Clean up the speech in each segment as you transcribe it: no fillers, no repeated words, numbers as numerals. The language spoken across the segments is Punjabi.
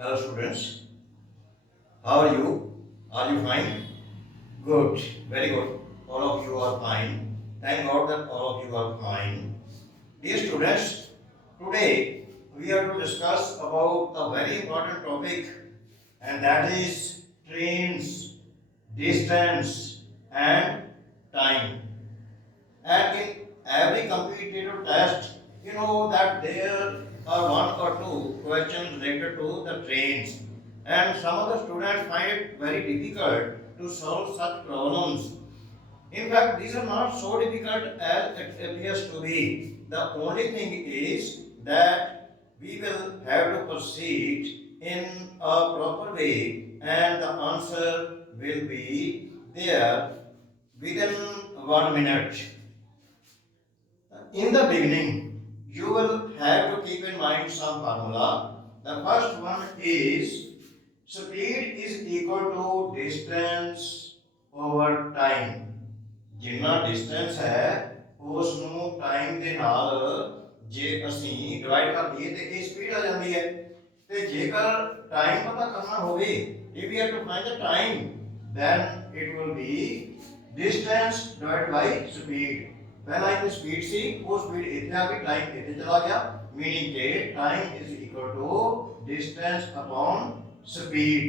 Hello students, how are you? Are you fine? Good, very good. All of you are fine. Thank God that all of you are fine. Dear students, today we are to discuss about a very important topic, and that is trains, distance and time. And in every competitive test, you know that there are one or two questions related to the trains. And some of the students find it very difficult to solve such problems. In fact, these are not so difficult as it appears to be. The only thing is that we will have to proceed in a proper way, and the answer will be there within 1 minute. In the beginning, you will have to keep in mind some formula. The first one is speed is equal to distance over time. ਜਿੰਨਾ ਡਿਸਟੈਂਸ ਹੈ ਉਸ ਨੂੰ ਟਾਈਮ ਦੇ ਨਾਲ ਜੇ ਅਸੀਂ ਡਿਵਾਈਡ ਕਰ ਦਈਏ ਤੇ ਇਹ ਸਪੀਡ ਆ ਜਾਂਦੀ ਹੈ। ਤੇ ਜੇਕਰ ਟਾਈਮ ਪਤਾ ਕਰਨਾ ਹੋਵੇ, if we have to find the time, then it will be distance divided by speed। ਪਹਿਲਾਂ ਇਹ ਸਪੀਡ ਸੀ, ਉਹ ਸਪੀਡ ਇੱਥੇ ਆ ਗਈ, ਟਾਈਮ ਇੱਥੇ ਚਲਾ ਗਿਆ, ਮੀਨਿੰਗ ਕਿ time is equal to distance upon speed.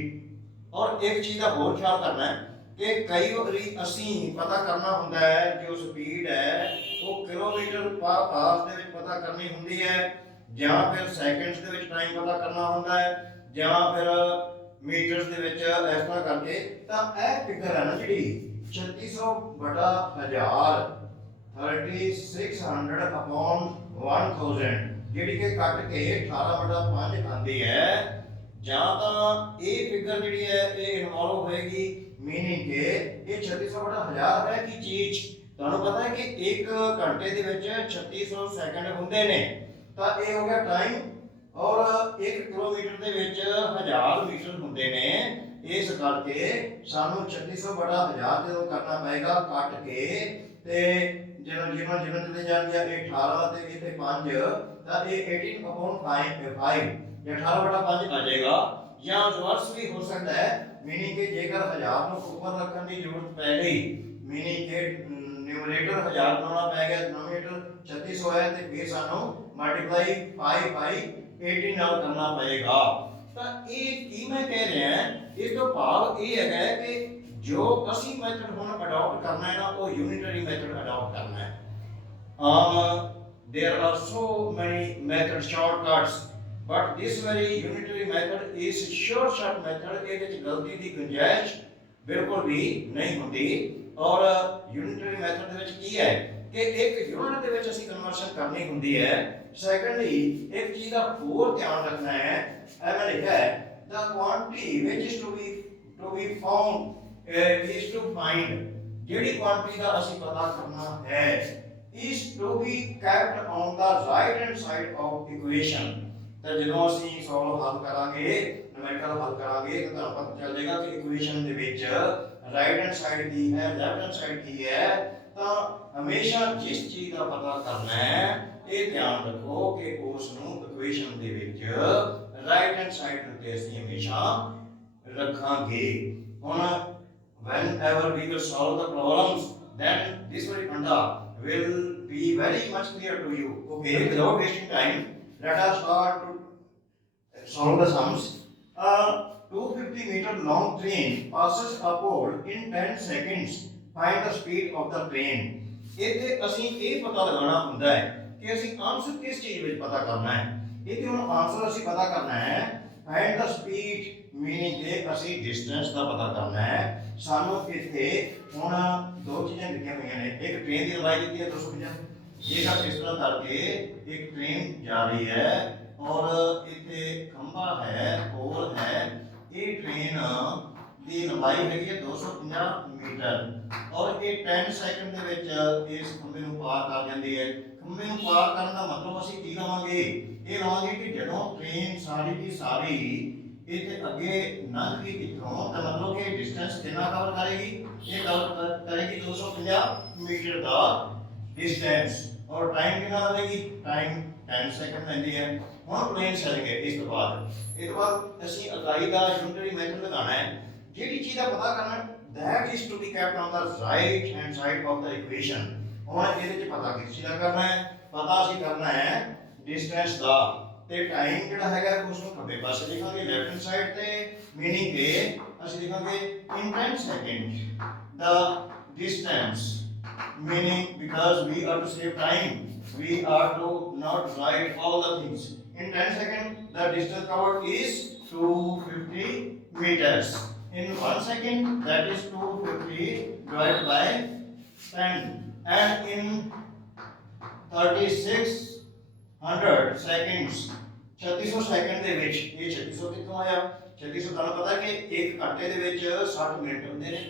ਔਰ ਇੱਕ ਚੀਜ਼ ਦਾ ਹੋਰ ਖਿਆਲ ਕਰਨਾ ਹੈ ਕਿ ਕਈ ਵਾਰੀ ਅਸੀਂ ਪਤਾ ਕਰਨਾ ਹੁੰਦਾ ਹੈ ਜੋ ਸਪੀਡ ਹੈ ਉਹ ਕਿਲੋਮੀਟਰ ਪਰ ਆਵਰ ਦੇ ਵਿੱਚ ਪਤਾ ਕਰਨੀ ਹੁੰਦੀ ਹੈ, ਜਾਂ ਫਿਰ ਸੈਕਿੰਡਸ ਦੇ ਵਿੱਚ ਟਾਈਮ ਪਤਾ ਕਰਨਾ ਹੁੰਦਾ ਹੈ, ਜਾਂ ਫਿਰ ਮੀਟਰਸ ਦੇ ਵਿੱਚ ਇਸ ਤਰ੍ਹਾਂ ਕਰਕੇ। ਤਾਂ ਇਹ ਫਿਗਰ ਹੈ ਨਾ ਜਿਹੜੀ 3600 ਬਟਾ 1000 3600 upon 1000 ਜਿਹੜੀ ਕਿ ਕੱਟ ਕੇ 18/5 ਆਉਂਦੀ ਹੈ। ਜਾਂ ਤਾਂ ਇਹ ਫਿਗਰ ਜਿਹੜੀ ਹੈ ਇਹ ਇਨਵੋਲਵ ਹੋਏਗੀ, ਮੀਨਿੰਗ ਕਿ ਇਹ 3600/1000 ਹੈ ਕੀ ਚੀਜ਼। ਤੁਹਾਨੂੰ ਪਤਾ ਹੈ ਕਿ 1 ਘੰਟੇ ਦੇ ਵਿੱਚ 3600 ਸੈਕਿੰਡ ਹੁੰਦੇ ਨੇ, ਤਾਂ ਇਹ ਹੋ ਗਿਆ ਟਾਈਮ। ਔਰ 1 ਕਿਲੋਮੀਟਰ ਦੇ ਵਿੱਚ 1000 ਮੀਟਰ ਹੁੰਦੇ ਨੇ, ਇਸ ਕਰਕੇ ਸਾਨੂੰ 3600/1000 ਜਦੋਂ ਕਰਨਾ ਪਏਗਾ ਕੱਟ ਕੇ, ਤੇ ਜਦੋਂ ਚਲੇ ਜਾਂਦੀ ਹੈ 18 ਤੇ ਇੱਥੇ 5, ਤਾਂ ਇਹ 18/5 ਜਾਂ 18/5 ਆ ਜਾਏਗਾ। ਜਾਂ ਰਿਵਰਸ ਵੀ ਹੋ ਸਕਦਾ ਹੈ, ਮੀਨਿੰਗ ਕਿ ਜੇਕਰ 1000 ਨੂੰ ਉੱਪਰ ਰੱਖਣ ਦੀ ਜ਼ਰੂਰਤ ਪੈ ਗਈ, ਮੀਨਿੰਗ ਕਿ ਨਿਊਮਰੇਟਰ 1000 ਬਣਾਉਣਾ ਪੈ ਗਿਆ, ਡਿਨੋਮੀਨੇਟਰ 3600 ਹੈ, ਤੇ ਫਿਰ ਸਾਨੂੰ ਮਲਟੀਪਲਾਈ 5 ਬਾਈ 18 ਨਾਲ ਕਰਨਾ ਪਏਗਾ। ਤਾਂ ਇਹ ਕੀ ਮੈਂ ਕਹਿ ਰਿਹਾ, ਇਸ ਤੋਂ ਭਾਵ ਇਹ ਹੈਗਾ ਕਿ ਜੋ ਅਸੀਂ ਮੈਥਡ ਹੁਣ ਅਡਾਪਟ ਕਰਨਾ ਹੈ ਨਾ, ਉਹ ਯੂਨਿਟਰੀ ਮੈਥਡ ਅਡਾਪਟ ਕਰਨਾ ਹੈ। There are so many method shortcuts, but this very unitary method is sure shot method। ਇਹਦੇ ਵਿੱਚ ਗਲਤੀ ਦੀ ਗੁੰਜਾਇਸ਼ ਬਿਲਕੁਲ ਵੀ ਨਹੀਂ ਹੁੰਦੀ। ਔਰ ਯੂਨਿਟਰੀ ਮੈਥਡ ਦੇ ਵਿੱਚ ਕੀ ਹੈ ਕਿ ਇੱਕ ਯੂਨਿਟ ਦੇ ਵਿੱਚ ਅਸੀਂ ਕਨਵਰਸ਼ਨ ਕਰਨੀ ਹੁੰਦੀ ਹੈ। ਸੈਕੰਡਲੀ ਇੱਕ ਚੀਜ਼ ਦਾ ਹੋਰ ਧਿਆਨ ਰੱਖਣਾ ਹੈ, ਐਵੇਂ ਲਿਖਿਆ ਹੈ the quantity which is to be found is to find, ਜਿਹੜੀ ਕੁਆਂਟੀਟੀ ਦਾ ਅਸੀਂ ਪਤਾ ਕਰਨਾ ਹੈ is to be kept on the right hand side of equation। ਤਾਂ ਜਦੋਂ ਅਸੀਂ ਸੋਲਵ ਹੱਲ ਕਰਾਂਗੇ, ਨਿਊਮੈਰੀਕਲ ਹੱਲ ਕਰਾਂਗੇ, ਤਾਂ ਤੁਹਾਨੂੰ ਪਤਾ ਚੱਲ ਜਾਏਗਾ ਕਿ ਇਕੁਏਸ਼ਨ ਦੇ ਵਿੱਚ ਰਾਈਟ ਹੈਂਡ ਸਾਈਡ ਕੀ ਹੈ, ਲੈਫਟ ਹੈਂਡ ਸਾਈਡ ਕੀ ਹੈ। ਤਾਂ ਹਮੇਸ਼ਾ ਜਿਸ ਚੀਜ਼ ਦਾ ਪਤਾ ਕਰਨਾ ਹੈ ਇਹ ਧਿਆਨ ਰੱਖੋ ਕਿ ਉਸ ਨੂੰ ਇਕੁਏਸ਼ਨ ਦੇ ਵਿੱਚ ਰਾਈਟ ਹੈਂਡ ਸਾਈਡ ਉੱਤੇ ਅਸੀਂ ਹਮੇਸ਼ਾ ਰੱਖਾਂਗੇ। ਹੁਣ whenever we will solve the problems, then this very funda will be very much clear to you। Okay, without wasting time, let us start to solve the sums। A 250-meter long train passes a pole in 10 seconds। Find the speed of the train। ਇੱਥੇ ਅਸੀਂ ਇਹ ਪਤਾ ਲਗਾਉਣਾ ਹੁੰਦਾ ਹੈ ਕਿ ਅਸੀਂ ਆਨਸਰ ਕਿਸ ਚੀਜ਼ ਵਿੱਚ ਪਤਾ ਕਰਨਾ ਹੈ। ਇੱਥੇ ਹੁਣ ਆਨਸਰ ਅਸੀਂ ਪਤਾ ਕਰਨਾ ਹੈ find the speed, ਮੀਨਿੰਗ ਕਿ ਅਸੀਂ ਡਿਸਟੈਂਸ ਦਾ ਪਤਾ ਕਰਨਾ ਹੈ। ਸਾਨੂੰ ਇੱਥੇ ਹੁਣ ਦੋ ਚੀਜ਼ਾਂ ਦਿੱਤੀਆਂ ਹੋਈਆਂ ਨੇ, ਇੱਕ ਟ੍ਰੇਨ ਦੀ ਲੰਬਾਈ ਦਿੱਤੀ ਹੈ 250, ਜੇਕਰ ਇਸ ਤਰ੍ਹਾਂ ਕਰਕੇ ਇੱਕ ਟ੍ਰੇਨ ਜਾ ਰਹੀ ਹੈ ਔਰ ਇੱਥੇ ਖੰਭਾ ਹੈ, ਪੋਲ ਹੈ, ਇਹ ਟ੍ਰੇਨ ਦੀ ਲੰਬਾਈ ਹੈਗੀ ਹੈ 250 ਮੀਟਰ ਔਰ ਇਹ 10 ਸੈਕਿੰਡ ਦੇ ਵਿੱਚ ਇਸ ਖੰਭੇ ਨੂੰ ਪਾਰ ਕਰ ਜਾਂਦੀ ਹੈ। ਖੰਭੇ ਨੂੰ ਪਾਰ ਕਰਨ ਦਾ ਮਤਲਬ ਅਸੀਂ ਕੀ ਲਵਾਂਗੇ, ਇਹ ਲਵਾਂਗੇ ਕਿ ਜਦੋਂ ਟ੍ਰੇਨ ਸਾਰੀ ਦੀ ਸਾਰੀ ਇੱਥੇ ਅੱਗੇ ਲੰਘ ਗਈ ਇੱਥੋਂ, ਤਾਂ ਮਤਲਬ ਕਿ ਡਿਸਟੈਂਸ ਕਿੰਨਾ ਕਵਰ ਕਰੇਗੀ, ਇਹ ਕਵਰ ਕਰੇਗੀ 250 ਮੀਟਰ ਦਾ ਡਿਸਟੈਂਸ। ਔਰ ਟਾਈਮ ਕਿੰਨਾ ਲਵੇਗੀ, ਟਾਈਮ 10 ਸੈਕਿੰਡ ਲੈਂਦੀ ਹੈ। ਹੁਣ ਪਲੇਨ ਸੈਲਿੰਗ ਹੈ। ਇਸ ਤੋਂ ਬਾਅਦ ਅਸੀਂ ਇਕਾਈ ਦਾ ਯੂਨਿਟਰੀ ਮੈਥਡ ਲਗਾਉਣਾ ਹੈ। ਜਿਹੜੀ ਚੀਜ਼ ਦਾ ਪਤਾ ਕਰਨਾ that is to be kept on the right hand side of the equation। ਹੁਣ ਇਹਦੇ ਚ ਪਤਾ ਕਿਸ ਚੀਜ਼ ਦਾ ਕਰਨਾ ਹੈ? ਪਤਾ ਅਸੀਂ ਕਰਨਾ ਹੈ ਡਿਸਟੈਂਸ ਦਾ, ਤੇ ਟਾਈਮ ਜਿਹੜਾ ਹੈਗਾ ਉਸ ਨੂੰ ਖੱਬੇ ਪਾਸੇ ਲਿਖਾਂਗੇ ਲੈਫਟ ਹੈਂਡ ਸਾਈਡ ਤੇ, ਮੀਨਿੰਗ ਕਿ ਅਸੀਂ ਲਿਖਾਂਗੇ in 10 seconds the distance, meaning because we are to save time, we are to not write all the things in 10 seconds the distance covered is 250 meters। in 1 second that is 250 divided by 10, and in 3600 seconds 3600 second ਦੇ ਵਿੱਚ, ਇਹ 3600 ਕਿੱਥੋਂ ਆਇਆ? 3600 ਤੁਹਾਨੂੰ ਪਤਾ ਕਿ 1 ਘੰਟੇ ਦੇ ਵਿੱਚ 60 ਮਿੰਟ ਹੁੰਦੇ ਨੇ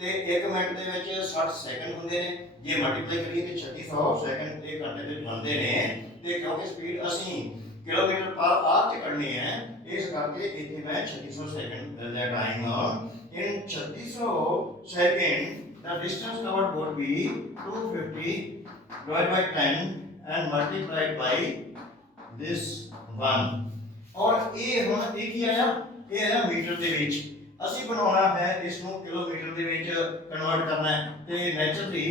ਤੇ 1 ਮਿੰਟ ਦੇ ਵਿੱਚ 60 ਸੈਕਿੰਡ ਹੁੰਦੇ ਨੇ। ਜੇ ਮਲਟੀਪਲਾਈ ਕਰੀਏ ਤੇ 3600 ਸੈਕਿੰਡ 1 ਘੰਟੇ ਦੇ ਵਿੱਚ ਬਣਦੇ ਨੇ, ਤੇ ਕਿਉਂਕਿ ਸਪੀਡ ਅਸੀਂ ਕਿਲੋਮੀਟਰ ਪਰ ਆਰ ਚ ਕੱਢਣੀ ਹੈ, ਇਸ ਕਰਕੇ ਇੱਥੇ ਮੈਂ 3600 second the time in 3600 seconds the distance covered would be 250 divided by 10 and multiplied by this one। और ये ਹੁਣ ਇਹ ਕੀ ਆਇਆ? ਇਹ ਆਇਆ ਮੀਟਰ ਦੇ ਵਿੱਚ। ਅਸੀਂ ਬਣਾਉਣਾ ਹੈ ਇਸ ਨੂੰ ਕਿਲੋਮੀਟਰ ਦੇ ਵਿੱਚ ਕਨਵਰਟ ਕਰਨਾ ਹੈ, ਤੇ ਨੈਚੁਰਲੀ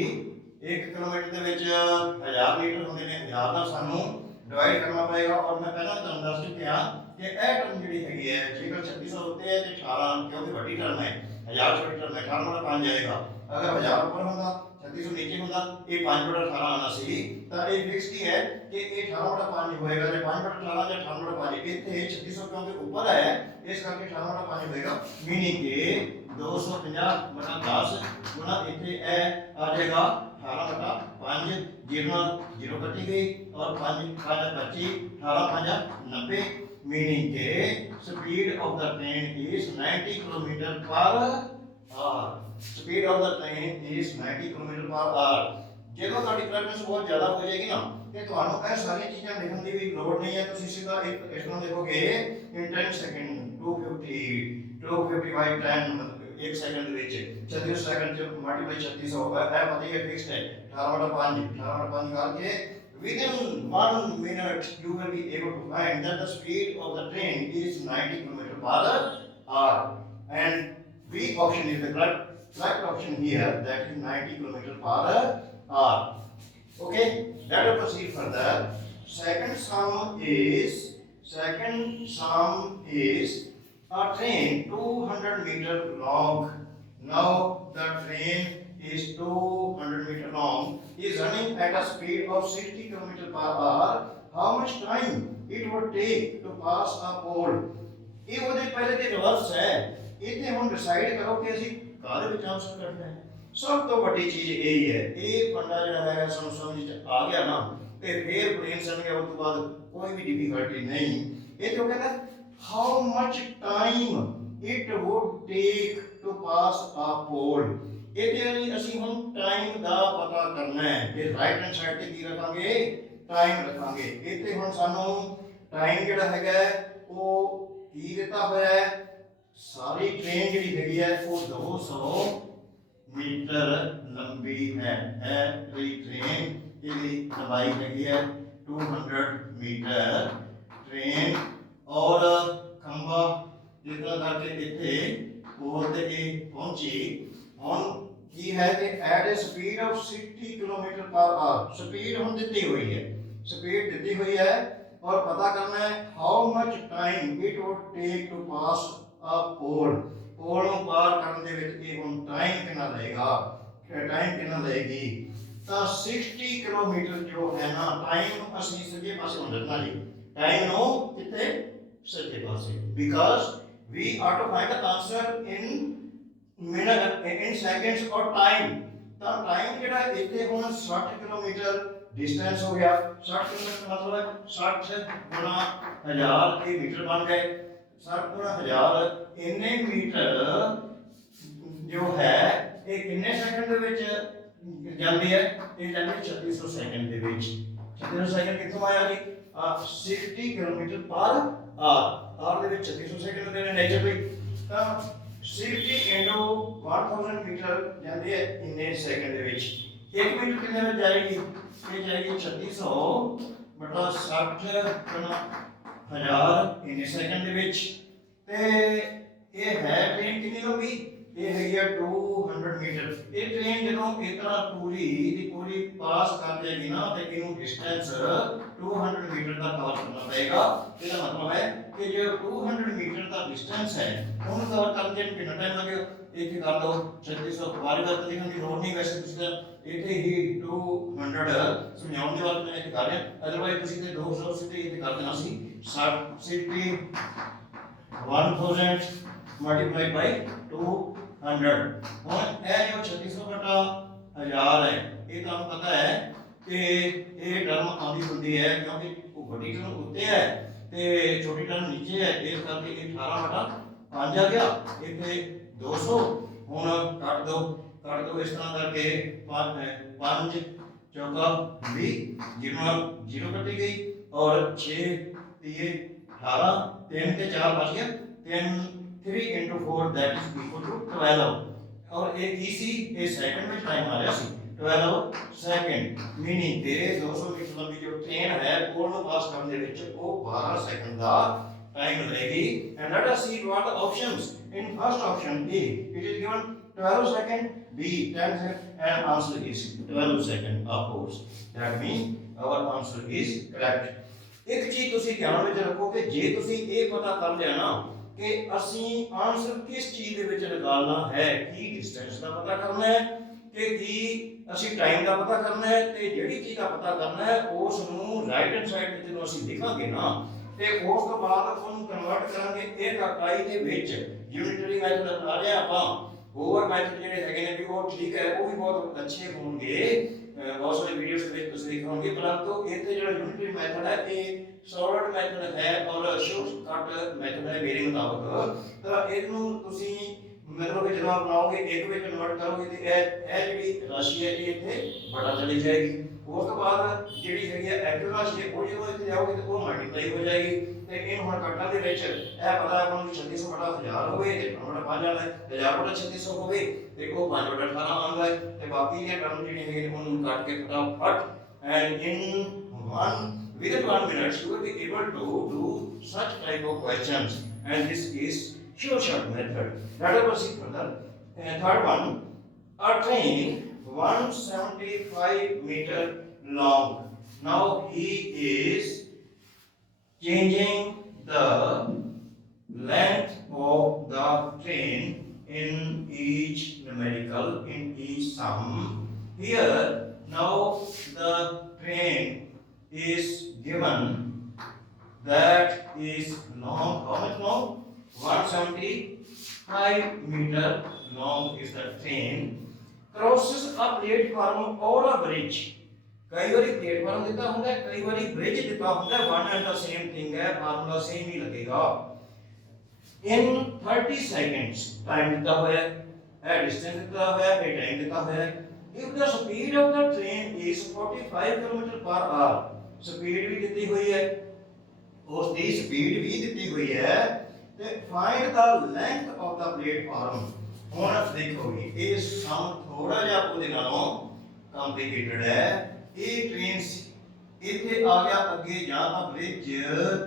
1 ਕਿਲੋਮੀਟਰ ਦੇ ਵਿੱਚ 1000 ਮੀਟਰ ਹੁੰਦੇ ਨੇ। 1000 ਨਾਲ ਸਾਨੂੰ ਡਿਵਾਈਡ ਕਰਨਾ ਪਏਗਾ। ਔਰ ਮੈਂ ਪਹਿਲਾਂ ਤੁਹਾਨੂੰ ਦੱਸ ਚੁੱਕਿਆ ਕਿ ਇਹ ਟਰਮ ਜਿਹੜੀ ਹੈਗੀ ਹੈ, ਜੇਕਰ 3600 ਉੱਤੇ ਹੈ ਤੇ 18, ਕਿਉਂਕਿ ਵੱਡੀ ਟਰਮ ਹੈ, 1000 ਛੋਟੀ ਟਰਮ ਹੈ, 18/5 ਆਏਗਾ। ਅਗਰ 1000 ਉੱਪਰ ਹੁੰਦਾ, 3600 ਨੀਚੇ ਹੁੰਦਾ, ਇਹ 5/18 ਆਉਣਾ ਸੀ। ਤਾਂ ਇਹ ਫਿਕਸ ਹੀ ਹੈ ਕਿ ਇਹ 18/5 ਹੋਏਗਾ, ਜੇ 5/18 ਜਾਂ 18/5। ਇੱਥੇ 3600 ਕਿਉਂਕਿ ਉੱਪਰ ਹੈ, ਇਸ ਕਰਕੇ 18/5 ਹੋਏਗਾ, ਮੀਨਿੰਗ ਕਿ 250/10 ਗੁਣਾ ਇੱਥੇ ਇਹ ਆ ਜਾਏਗਾ 18/5। 0 ਕੱਟੀ ਗਈ और 5 5 25, 18 5 90, meaning के speed of the train is 90 km per hour। speed of the train is 90 km per hour। ਜਦੋਂ ਤੁਹਾਡੀ ਪ੍ਰੈਕਟਿਸ ਬਹੁਤ ਜ਼ਿਆਦਾ ਹੋ ਜਾਏਗੀ ਨਾ, ਤੇ ਤੁਹਾਨੂੰ ਇਹ ਸਾਰੀਆਂ ਚੀਜ਼ਾਂ ਲਿਖਣ ਦੀ ਵੀ ਲੋੜ ਨਹੀਂ ਹੈ। ਤੁਸੀਂ ਸਿੱਧਾ ਇਸ ਨੂੰ ਲਿਖੋਗੇ in 10 seconds 250 by 10, ਮਤਲਬ 1 ਸੈਕਿੰਡ ਦੇ ਵਿੱਚ 36 ਸੈਕਿੰਡ ਚ ਮਲਟੀਪਲਾਈ 3600 ਹੋਗਾ। ਇਹ ਪਤਾ ਹੀ ਫਿਕਸਡ ਹੈ 18/5 ਕਰਕੇ within 1 minute you will be able to find that the speed of the train is 90 km per hour, and B option is the correct option here, that is 90 km per hour। Okay, let us proceed further। Second sum is a train 200 meter long। Now the train is 200 meter long, is running at a speed of 60 km per hour। How much time it would take to pass a pole? ਇਹ ਉਹਦੇ ਪਹਿਲੇ ਤੇ ਰਿਵਰਸ ਹੈ। ਇੱਥੇ ਹੁਣ ਡਿਸਾਈਡ ਕਰੋ ਕਿ ਅਸੀਂ ਕਾਹਦੇ ਵਿੱਚ ਆਨਸਰ ਕਰਨਾ ਹੈ। ਸਭ ਤੋਂ ਵੱਡੀ ਚੀਜ਼ ਇਹ ਹੀ ਹੈ। ਇਹ ਫੰਡਾ ਜਿਹੜਾ ਹੈ ਸਾਨੂੰ ਸਮਝ ਚ ਆ ਗਿਆ ਨਾ, ਤੇ ਫੇਰ ਪਲੇਨ ਸਮਝ ਉਸ ਤੋਂ ਬਾਅਦ ਕੋਈ ਵੀ ਡਿਫਿਕਲਟੀ ਨਹੀਂ। ਇਹ ਜੋ ਕਹਿੰਦਾ how much time it would take to pass a pole। ਇਹਦੇ ਅਸੀਂ ਹੁਣ ਟਾਈਮ ਦਾ ਪਤਾ ਕਰਨਾ ਹੈ। ਤੇ ਰਾਈਟ ਹੈਂਡ ਸਾਈਡ ਤੇ ਕੀ ਰੱਖਾਂਗੇ? ਟਾਈਮ ਰੱਖਾਂਗੇ। ਇੱਥੇ ਹੁਣ ਸਾਨੂੰ ਟਾਈਮ ਜਿਹੜਾ ਹੈਗਾ ਉਹ ਕੀ ਦਿੱਤਾ ਹੋਇਆ ਹੈ? ਸਾਰੀ ਟ੍ਰੇਨ ਜਿਹੜੀ ਹੈਗੀ ਹੈ ਉਹ 200 ਮੀਟਰ ਲੰਬੀ ਹੈ। ਇਹ ਟ੍ਰੇਨ ਦੀ ਲੰਬਾਈ ਹੈਗੀ ਹੈ 200 ਮੀਟਰ ਟ੍ਰੇਨ। ਔਰ ਖੰਭਾ ਜਿੱਦਾਂ ਕਰਕੇ ਇੱਥੇ ਪੋਲ ਤੇ ਇਹ ਪਹੁੰਚੀ। ਹੁਣ ਕੀ ਹੈ ਕਿ at a speed of 60 kilometre per hour. Speed ਹੁਣ ਦਿੱਤੀ ਹੋਈ ਹੈ, ਸਪੀਡ ਦਿੱਤੀ ਹੋਈ ਹੈ, ਔਰ ਪਤਾ ਕਰਨਾ ਹੈ how much time it would take to pass a pole. Pole ਨੂੰ ਪਾਰ ਕਰਨ ਦੇ ਵਿੱਚ ਇਹ ਹੁਣ ਟਾਈਮ ਕਿੰਨਾ ਲਏਗਾ, ਟਾਈਮ ਕਿੰਨਾ ਲਏਗੀ? ਤਾਂ 60 ਕਿਲੋਮੀਟਰ ਜੋ ਹੈ ਨਾ, ਟਾਈਮ ਅਸੀਂ ਸੱਜੇ ਪਾਸੇ ਨੂੰ ਰੱਖਣਾ ਜੀ। ਟਾਈਮ ਨੂੰ ਕਿੱਥੇ? ਸੱਜੇ ਪਾਸੇ। Because we are to find the answer in minute, in seconds or time। ਤਾਂ ਟਾਈਮ ਜਿਹੜਾ ਇੱਥੇ ਹੁਣ 60 ਕਿਲੋਮੀਟਰ ਡਿਸਟੈਂਸ ਹੋ ਗਿਆ। 60 ਕਿਲੋਮੀਟਰ ਮਤਲਬ 60 ਗੁਣਾ 1000 ਇਹ ਮੀਟਰ ਬਣ ਗਏ। 60 ਗੁਣਾ 1000 ਇੰਨੇ ਮੀਟਰ ਜੋ ਹੈ ਇਹ ਕਿੰਨੇ ਸੈਕਿੰਡ ਦੇ ਵਿੱਚ ਜਾਂਦੀ ਹੈ? ਇਹ ਜਾਂਦੀ ਹੈ 3600 ਸੈਕਿੰਡ ਦੇ ਵਿੱਚ। 3600 ਸੈਕਿੰਡ ਕਿੱਥੋਂ ਆਇਆ ਜੀ? 60 ਕਿਲੋਮੀਟਰ ਪਰ ਆਰ ਦੇ ਵਿੱਚ 3600 ਸੈਕਿੰਡ ਹੁੰਦੇ ਨੇ ਨੇਚਰਲੀ। ਤਾਂ 60 into 1000 ਮੀਟਰ ਜਾਂਦੀ ਹੈ ਇੰਨੇ ਸੈਕਿੰਡ ਦੇ ਵਿੱਚ। 1 ਮੀਟਰ ਕਿੰਨੇ ਵਿੱਚ ਜਾਏਗੀ? ਇਹ ਜਾਏਗੀ 3600 ਬਟਾ 60 ਗੁਣਾ 1000 ਇੰਨੇ ਸੈਕਿੰਡ ਦੇ ਵਿੱਚ। ਤੇ ਇਹ ਹੈ ਟ੍ਰੇਨ ਕਿੰਨੀ ਲੰਬੀ, ਇਹ ਹੈਗੀ ਆ 200 ਮੀਟਰ। ਇਹ ਟ੍ਰੇਨ ਜਦੋਂ ਇਸ ਤਰ੍ਹਾਂ ਪੂਰੀ ਦੀ ਪੂਰੀ ਪਾਸ ਕਰ ਜਾਏਗੀ ਨਾ ਤੇ ਇਹਨੂੰ ਡਿਸਟੈਂਸ 200 ਮੀਟਰ ਦਾ ਕਵਰ ਕਰਨਾ ਪਏਗਾ। ਇਹਦਾ ਮਤਲਬ ਹੈ ਕਿ ਜੋ 200 ਮੀਟਰ ਦਾ ਡਿਸਟੈਂਸ ਹੈ ਉਹਨੂੰ ਕਵਰ ਕਰਨ ਦੇ ਕਿੰਨਾ ਟਾਈਮ ਲੱਗੇਗਾ। ਇੱਥੇ ਕਰ ਲਓ 3600 ਵਾਰੀ ਵਰਤ ਲਿਖਣ ਦੀ ਲੋੜ ਨਹੀਂ, ਵੈਸੇ ਤੁਸੀਂ ਤਾਂ ਇੱਥੇ ਹੀ 200 ਸਮਝਾਉਣ ਦੇ ਬਾਅਦ ਮੈਂ ਇੱਥੇ ਕਰ ਰਿਹਾ, ਅਦਰਵਾਈਜ਼ ਤੁਸੀਂ ਤੇ 200 ਸਿੱਧੇ ਇੱਥੇ ਕਰ ਦੇਣਾ ਸੀ। 60 1000 ਮਲਟੀਪਲਾਈਡ ਬਾਈ 200। ਹੁਣ ਇਹ ਜੋ 3600 ਬਟਾ 1000 ਹੈ, ਇਹ ਤੁਹਾਨੂੰ ਪਤਾ ਹੈ ਕਿ ਇਹ ਟਰਮ ਆਉਂਦੀ ਹੁੰਦੀ ਹੈ ਕਿਉਂਕਿ ਉਹ ਵੱਡੀ ਟਰਮ ਉੱਤੇ ਹੈ ਤੇ ਛੋਟੀ ਟਰਮ ਨੀਚੇ ਹੈ, ਇਸ ਕਰਕੇ ਇਹ 18 ਬਟਾ 5 ਆ ਗਿਆ। ਇੱਥੇ 200 ਹੁਣ ਕੱਟ ਦੋ ਇਸ ਤਰ੍ਹਾਂ ਕਰਕੇ 5 ਚੌका 20, 0 ਕੱਟੀ गई और 6 3 18, 3 ਤੇ 4 बच गया, 3 into 4 that is equal to 12। और एक इसी ये सेकंड में टाइम आ रहा है 12 सेकंड, मीनिंग तेरे 200 मीटर लंबी जो ट्रेन है पूर्ण पास करने ਦੇ ਵਿੱਚ ਉਹ 12 सेकंड ਦਾ टाइम लगेगी। and let us see what the options in first option A, it is given 12 second, B 10 second, and answer is 12 second of course, that means our answer is correct। ਇੱਕ ਚੀਜ਼ ਤੁਸੀਂ ਧਿਆਨ ਵਿੱਚ ਰੱਖੋ ਕਿ ਜੇ ਤੁਸੀਂ ਇਹ ਪਤਾ ਕਰ ਲਿਆ ਨਾ ਕਿ ਅਸੀਂ ਆਨਸਰ ਕਿਸ ਚੀਜ਼ ਦੇ ਵਿੱਚ ਨਿਕਾਲਣਾ ਹੈ, ਕੀ ਡਿਸਟੈਂਸ ਦਾ ਪਤਾ ਕਰਨਾ ਹੈ ਕਿ ਕੀ ਅਸੀਂ ਟਾਈਮ ਦਾ ਪਤਾ ਕਰਨਾ ਹੈ, ਤੇ ਜਿਹੜੀ ਚੀਜ਼ ਦਾ ਪਤਾ ਕਰਨਾ ਹੈ ਉਸ ਨੂੰ ਰਾਈਟ ਹੈਂਡ ਸਾਈਡ ਤੇ ਜਦੋਂ ਅਸੀਂ ਲਿਖਾਂਗੇ ਨਾ ਤੇ ਉਸ ਤੋਂ ਬਾਅਦ ਉਹਨੂੰ ਕਨਵਰਟ ਕਰਾਂਗੇ ਇਹ ਇਕਾਈ ਦੇ ਵਿੱਚ। ਯੂਨਿਟਰੀ ਮੈਥਡ ਅਪਣਾ ਲਿਆ ਆਪਾਂ, ਹੋਰ ਮੈਥਡ ਜਿਹੜੇ ਹੈਗੇ ਨੇ ਵੀ ਉਹ ਠੀਕ ਹੈ, ਉਹ ਵੀ ਬਹੁਤ ਅੱਛੇ ਹੋਣਗੇ, ਬਹੁਤ ਸਾਰੇ ਵੀਡੀਓਜ਼ ਦੇ ਵਿੱਚ ਤੁਸੀਂ ਦੇਖੋਗੇ, ਪਰੰਤੂ ਇੱਥੇ ਜਿਹੜਾ ਯੂਨਿਟਰੀ ਮੈਥਡ ਹੈ ਇਹ ਸੌਲਡ ਮੈਥਡ ਹੈ ਔਰ ਸ਼ਾਰਟਕਟ ਮੈਥਡ ਹੈ ਮੇਰੇ ਮੁਤਾਬਕ। ਤਾਂ ਇਹਨੂੰ ਤੁਸੀਂ ਮਤਲਬ ਕਿ ਜਦੋਂ ਬਣਾਓਗੇ ਇੱਕ ਵਿੱਚ ਕਨਵਰਟ ਕਰੋਗੇ ਤੇ ਇਹ ਜਿਹੜੀ ਰਾਸ਼ੀ ਹੈ ਇਹ ਇੱਥੇ ਬੜਾ ਚਲੀ ਜਾਏਗੀ। ਉਸ ਤੋਂ ਬਾਅਦ ਜਿਹੜੀ ਹੈਗੀ ਹੈ ਐਕਟਿਵ ਰਾਸ਼ੀ ਹੈ ਉਹ ਜਦੋਂ ਇੱਥੇ ਜਾਓਗੇ ਤੇ ਉਹ ਮਲਟੀਪਲਾਈ ਹੋ ਜਾਏਗੀ। ਤੇ ਇਹ ਹੁਣ ਕੱਟਣ ਦੇ ਵਿੱਚ ਇਹ ਪਤਾ ਆਪਾਂ ਨੂੰ 3600 ਬਟਾ 1000 ਹੋਵੇ ਤੇ 5 ਬਟਾ 5 ਆਉਂਦਾ ਹੈ, 1000 ਬਟਾ 3600 ਹੋਵੇ ਤੇ ਉਹ 5 ਬਟਾ 18 ਆਉਂਦਾ ਹੈ, ਤੇ ਬਾਕੀ ਦੀਆਂ ਟਰਮ ਜਿਹੜੀਆਂ ਹੈਗੀਆਂ ਉਹਨੂੰ ਕੱਟ ਕੇ ਫਟਾਫਟ and in within 1 minute you will be able to do such type of questions, and this is sure shot method। Let us proceed further। Third one, a train 175 meter long, now he is changing the length of the train in each numerical, in each sum here। Now the train is given that is long, how much long, 175 meter long is the train, crosses a platform or a bridge। कई बारी प्लेटफॉर्म दिता होता है, कई बारी ब्रिज दिता होता है, one and the same thing है, फार्मूला सेम ही लगेगा। इन 30 सेकंड्स टाइम दिता हुआ है, डिस्टेंस दिता हुआ है, टाइम दिता हुआ है। if the speed of the train is 45 km per hour, speed भी दी हुई है, उसकी स्पीड भी दी हुई है, ਤੇ find the length of the platform। ਹੁਣ ਦੇਖੋਗੇ ਇਹ ਸਮ ਥੋੜਾ ਜਿਹਾ ਉਹਦੇ ਨਾਲੋਂ ਕੰਪਲਿਕੇਟਡ ਹੈ। ਇਹ ਟ੍ਰੇਨ ਇੱਥੇ ਆ ਗਿਆ ਅੱਗੇ ਜਾਂ ਤਾਂ ਬ੍ਰਿਜ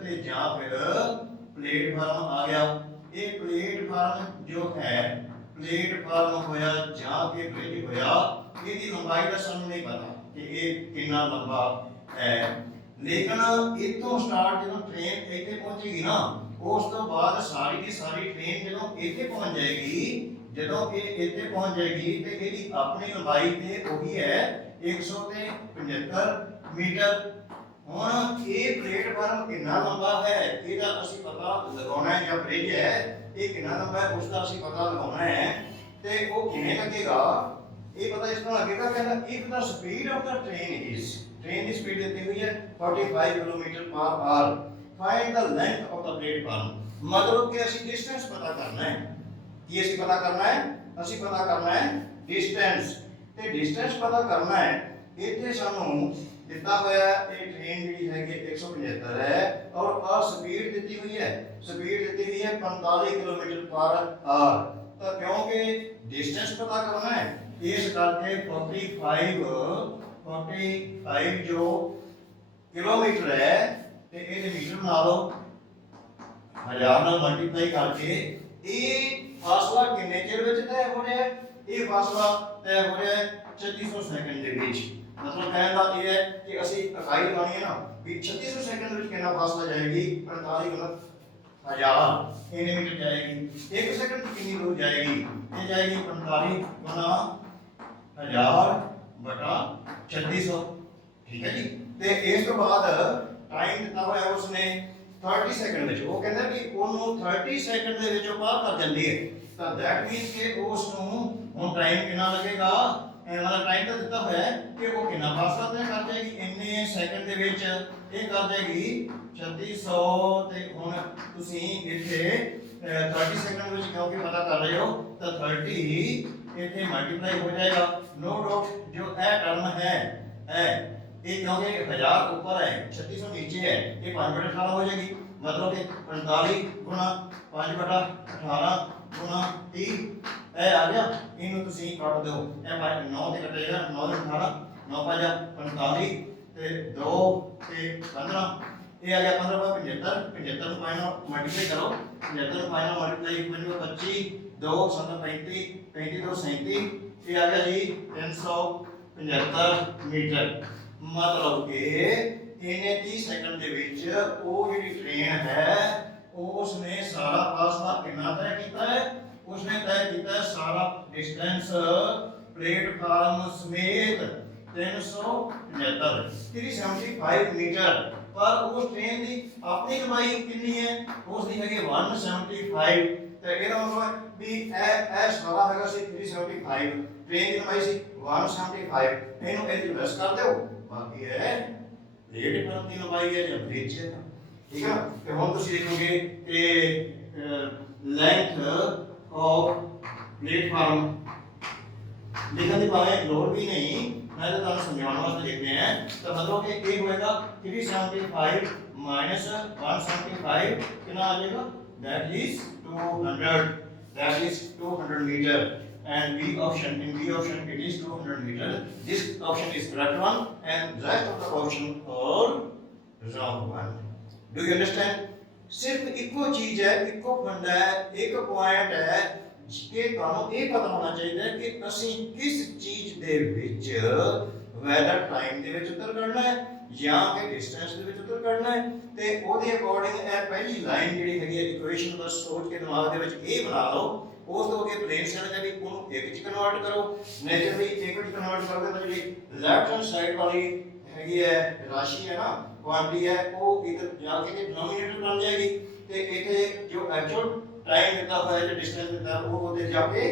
ਤੇ ਜਾਂ ਫਿਰ ਪਲੇਟਫਾਰਮ ਆ ਗਿਆ। ਇਹ ਪਲੇਟਫਾਰਮ ਜੋ ਹੈ ਪਲੇਟਫਾਰਮ ਹੋਇਆ ਜਾਂ ਕਿ ਬ੍ਰਿਜ ਹੋਇਆ, ਇਹਦੀ ਲੰਬਾਈ ਦਾ ਸਾਨੂੰ ਨਹੀਂ ਪਤਾ ਕਿ ਇਹ ਕਿੰਨਾ ਲੰਬਾ ਹੈ, ਲੇਕਿਨ ਇੱਥੋਂ ਸਟਾਰਟ ਜਦੋਂ ਟ੍ਰੇਨ ਇੱਥੇ ਪਹੁੰਚੇਗੀ ਨਾ ਉਸ ਤੋਂ ਬਾਅਦ ਸਾਰੀ ਦੀ ਸਾਰੀ ਟ੍ਰੇਨ ਜਦੋਂ ਇੱਥੇ ਪਹੁੰਚ ਜਾਏਗੀ, ਜਦੋਂ ਇਹ ਇੱਥੇ ਪਹੁੰਚ ਜਾਏਗੀ ਤੇ ਇਹਦੀ ਆਪਣੀ ਲੰਬਾਈ ਤੇ ਉਹੀ ਹੈ 175 ਮੀਟਰ। ਹੁਣ ਇਹ ਪਲੇਟਫਾਰਮ ਕਿੰਨਾ ਲੰਬਾ ਹੈ ਇਹਦਾ ਅਸੀਂ ਪਤਾ ਲਗਾਉਣਾ ਹੈ, ਜਾਂ ਬ੍ਰਿਜ ਹੈ ਇਹ ਕਿੰਨਾ ਲੰਬਾ ਹੈ ਉਸਦਾ ਅਸੀਂ ਪਤਾ ਲਗਾਉਣਾ ਹੈ। ਤੇ ਉਹ ਕਿਵੇਂ ਲੱਗੇਗਾ ਇਹ ਪਤਾ ਇਸ ਤਰ੍ਹਾਂ ਲੱਗੇਗਾ, ਕਹਿੰਦਾ if the speed of the train is, train की स्पीड दी हुई है 45 kilometre per hour, find the length of the platform. मतलब कि ਅਸੀਂ डिस्टेंस पता करना है, ਕੀ ਅਸੀਂ पता करना है, ਅਸੀਂ पता करना है डिस्टेंस। ਤੇ डिस्टेंस पता करना है, ਇੱਥੇ ਸਾਨੂੰ ਦਿੱਤਾ ਹੋਇਆ ਇਹ ਟ੍ਰੇਨ ਜਿਹੜੀ ਹੈਗੀ 175 ਹੈ ਔਰ ਆ ਸਪੀਡ ਦਿੱਤੀ ਹੋਈ ਹੈ, ਸਪੀਡ ਦਿੱਤੀ ਹੋਈ ਹੈ 45 ਕਿਲੋਮੀਟਰ ਪਰ ਆਵਰ। ਤਾਂ ਕਿਉਂਕਿ डिस्टेंस पता करना है ਇਸ ਕਰਕੇ 45 जो किलोमीटर है ते ਇਹਦੇ ਮੀਟਰ ਬਣਾ ਲਓ 1000 ਨਾਲ ਮਲਟੀਪਲਾਈ ਕਰਕੇ ਇਹ ਫਾਸਲਾ ਕਿੰਨੇ ਚਿਰ ਵਿੱਚ ਤੈਅ ਹੋ ਰਿਹਾ ਹੈ? ਇਹ ਫਾਸਲਾ ਤੈਅ ਹੋ ਰਿਹਾ ਹੈ 3600 ਸੈਕਿੰਡ ਦੇ ਵਿੱਚ। ਮਤਲਬ ਕਹਿਣ ਦਾ ਇਹ ਹੈ ਕਿ ਅਸੀਂ ਇਕਾਈ ਲਗਾਉਣੀ ਹੈ ਨਾ ਵੀ 3600 ਸੈਕਿੰਡ ਵਿੱਚ ਕਿੰਨਾ ਫਾਸਲਾ ਜਾਏਗੀ 45 ਗੁਣਾ 1000 ਇੰਨੇ ਮੀਟਰ ਜਾਏਗੀ। 1 ਸੈਕਿੰਡ ਕਿੰਨੀ ਦੂਰ ਜਾਏਗੀ? ਇਹ ਜਾਏਗੀ 45 ਗੁਣਾ 1000 ਬਟਾ 3600। ਠੀਕ ਹੈ ਜੀ। ਤੇ ਇਸ ਤੋਂ ਬਾਅਦ ਟਾਈਮ ਦਿੱਤਾ ਹੋਇਆ ਉਸਨੇ 30 ਸੈਕਿੰਡ ਵਿੱਚ। ਉਹ ਕਹਿੰਦਾ ਕਿ ਉਹਨੂੰ 30 ਸੈਕਿੰਡ ਦੇ ਵਿੱਚੋਂ ਪਾਰ ਕਰ ਜਾਂਦੀ ਹੈ, ਤਾਂ ਦੈਟ ਮੀਨਸ ਕਿ ਉਸ ਨੂੰ ਹੁਣ ਟਾਈਮ ਕਿੰਨਾ ਲੱਗੇਗਾ? ਇਹਨਾਂ ਦਾ ਟਾਈਮ ਤਾਂ ਦਿੱਤਾ ਹੋਇਆ ਹੈ ਕਿ ਉਹ ਕਿੰਨਾ ਫਾਸਲਾ ਤੈਅ ਕਰ ਜਾਏਗੀ ਇੰਨੇ ਸੈਕਿੰਡ ਦੇ ਵਿੱਚ। ਇਹ ਕਰ ਜਾਏਗੀ 3600 ਤੇ ਹੁਣ ਤੁਸੀਂ ਇੱਥੇ 30 ਸੈਕਿੰਡ ਵਿੱਚ ਕਿਉਂਕਿ ਪਤਾ ਕਰ ਰਹੇ ਹੋ ਤਾਂ 30 ਇੱਥੇ ਮਲਟੀਪਲਾਈ ਹੋ ਜਾਏਗਾ। नो डाउट जो ਇਹ ਟਰਮ ਹੈ ਇਹ क्योंकि 1000 ऊपर है 3600 नीचे है, ये 5/18 हो जाएगी। मतलब कि 45 गुना 5/18 गुना 30 ਇਹ आ गया। इन्हों तुसी काट दो, ਇਹ 9 ਤੇ कटेगा 9 ਤੇ 18 9 5 45 ਤੇ 2 ਤੇ 15 ਇਹ आ गया 15 5 75 75 ਨੂੰ ਪਾਇਨਾ ਮਲਟੀਪਲਾਈ करो 75 ਨੂੰ ਪਾਇਨਾ मल्टीप्लाई 25 2 7 35 35 2 37 ये आ गया जी 375 मीटर। मतलब कि इन्हें 30 सेकंड ਦੇ ਵਿੱਚ ਉਹ ਜਿਹੜੀ ਟ੍ਰੇਨ ਹੈ उसने सारा फासला कितना तय किया है? उसने तय किया है सारा डिस्टेंस प्लेटफार्म समेत 375 375 मीटर। पर उस ट्रेन की अपनी लंबाई कितनी है? उसकी है 175। तो ਇਹਦਾ ਮਤਲਬ ਵੀ ਇਹ ਸਾਰਾ ਹੈਗਾ ਸੀ 375, ਟ੍ਰੇਨ ਦੀ ਲੰਬਾਈ ਸੀ 175। ਇਹਨੂੰ ਇਹਦੇ ਵਿੱਚ ਕਰ ਦਿਓ, ਬਾਕੀ ਹੈ ਪਲੇਟਫਾਰਮ ਦੀ ਲੰਬਾਈ ਹੈ ਜਾਂ ਬ੍ਰਿਜ ਹੈ। ਠੀਕ ਹੈ। ਤੇ ਹੁਣ ਤੁਸੀਂ ਦੇਖੋਗੇ ਕਿ ਲੈਂਥ ਆਫ ਪਲੇਟਫਾਰਮ ਲਿਖਣ ਦੀ ਭਾਵੇਂ ਲੋੜ ਵੀ ਨਹੀਂ, मैं तो ਤੁਹਾਨੂੰ ਸਮਝਾਉਣ ਵਾਸਤੇ ਲਿਖਦੇ हैं। तो मतलब कि ये होएगा 375 minus 175 कितना आ जाएगा? That is 200, that is 200 meter। and B option, in B option it is 200 meter। this option is correct one and rest of the option are wrong one। do you understand? सिर्फ इको चीज है, इको फंडा है, एक पॉइंट है कि ਤੁਹਾਨੂੰ ਇਹ ਪਤਾ ਹੋਣਾ ਚਾਹੀਦਾ ਹੈ ਕਿ ਅਸੀਂ ਕਿਸ ਚੀਜ਼ ਦੇ ਵਿੱਚ ਵੈਦਰ ਟਾਈਮ ਦੇ ਵਿੱਚ ਉਤਰ ਕਰਨਾ ਹੈ ਜਾਂ ਕਿ ਡਿਸਟੈਂਸ ਦੇ ਵਿੱਚ ਉਤਰ ਕਰਨਾ ਹੈ। ਤੇ ਉਹਦੇ ਅਕੋਰਡਿੰਗ ਇਹ ਪਹਿਲੀ ਲਾਈਨ ਜਿਹੜੀ ਹੈਗੀ ਹੈ ਇਕੁਏਸ਼ਨ ਬਸ ਸੋਚ ਕੇ ਦਿਮਾਗ ਦੇ ਵਿੱਚ ਇਹ ਬਣਾ ਲਓ। ਉਸ ਤੋਂ ਅੱਗੇ ਪਲੇਨ ਸਾਈਡ ਹੈ ਵੀ ਉਹਨੂੰ ਇੱਕ 'ਚ ਕਨਵਰਟ ਕਰੋ। ਨੇਚਰਲੀ ਇੱਕ 'ਚ ਕਨਵਰਟ ਕਰਦੇ ਤਾਂ ਜਿਹੜੀ ਲੈਫਟ ਹੈਂਡ ਸਾਈਡ ਵਾਲੀ ਹੈਗੀ ਹੈ ਰਾਸ਼ੀ ਹੈ ਨਾ, ਕੁਆਂਟੀ ਹੈ, ਉਹ ਇੱਕ ਜਾ ਕੇ ਡਿਨੋਮੀਨੇਟਰ ਬਣ ਜਾਏਗੀ। ਤੇ ਇੱਥੇ ਜੋ ਐਕਚੁਅਲ टाइम देता हुआ है जो डिस्टेंस देता है वो होते जाके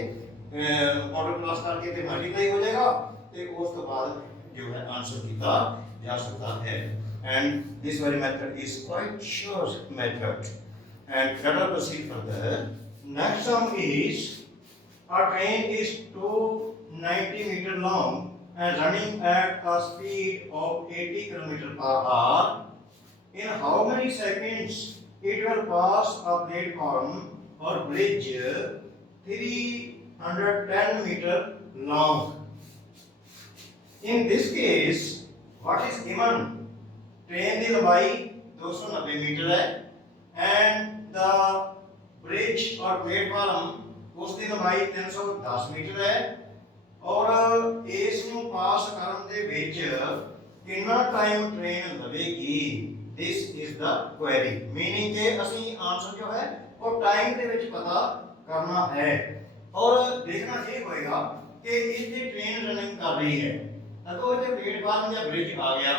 मॉडल क्रॉस करके ते मल्टीप्लाई हो जाएगा। ते उस तो बाद जो है आंसर किया जा सकता है। And this very method is quite sure method. And let us proceed further। next sum is a train is 290 meter long and running at a speed of 80 km/h। in how many seconds it will pass a platform or bridge 310 meter long? In this case what is given? train ਦੀ ਲੰਬਾਈ 290 ਮੀਟਰ ਹੈ and the bridge or platform ਉਸ ਦੀ ਲੰਬਾਈ 310 ਮੀਟਰ ਹੈ ਔਰ ਇਸ ਨੂੰ ਪਾਸ ਕਰਨ ਦੇ ਵਿੱਚ ਕਿੰਨਾ ਟਾਈਮ ਟ੍ਰੇਨ ਲਵੇਗੀ? This is the query। meaning कि ਅਸੀਂ आंसर जो है और टाइम ਦੇ ਵਿੱਚ ਪਤਾ करना है और देखना ये होएगा कि इसकी ट्रेन रनिंग कर रही है। अगर ये प्लेटफार्म या ब्रिज आ गया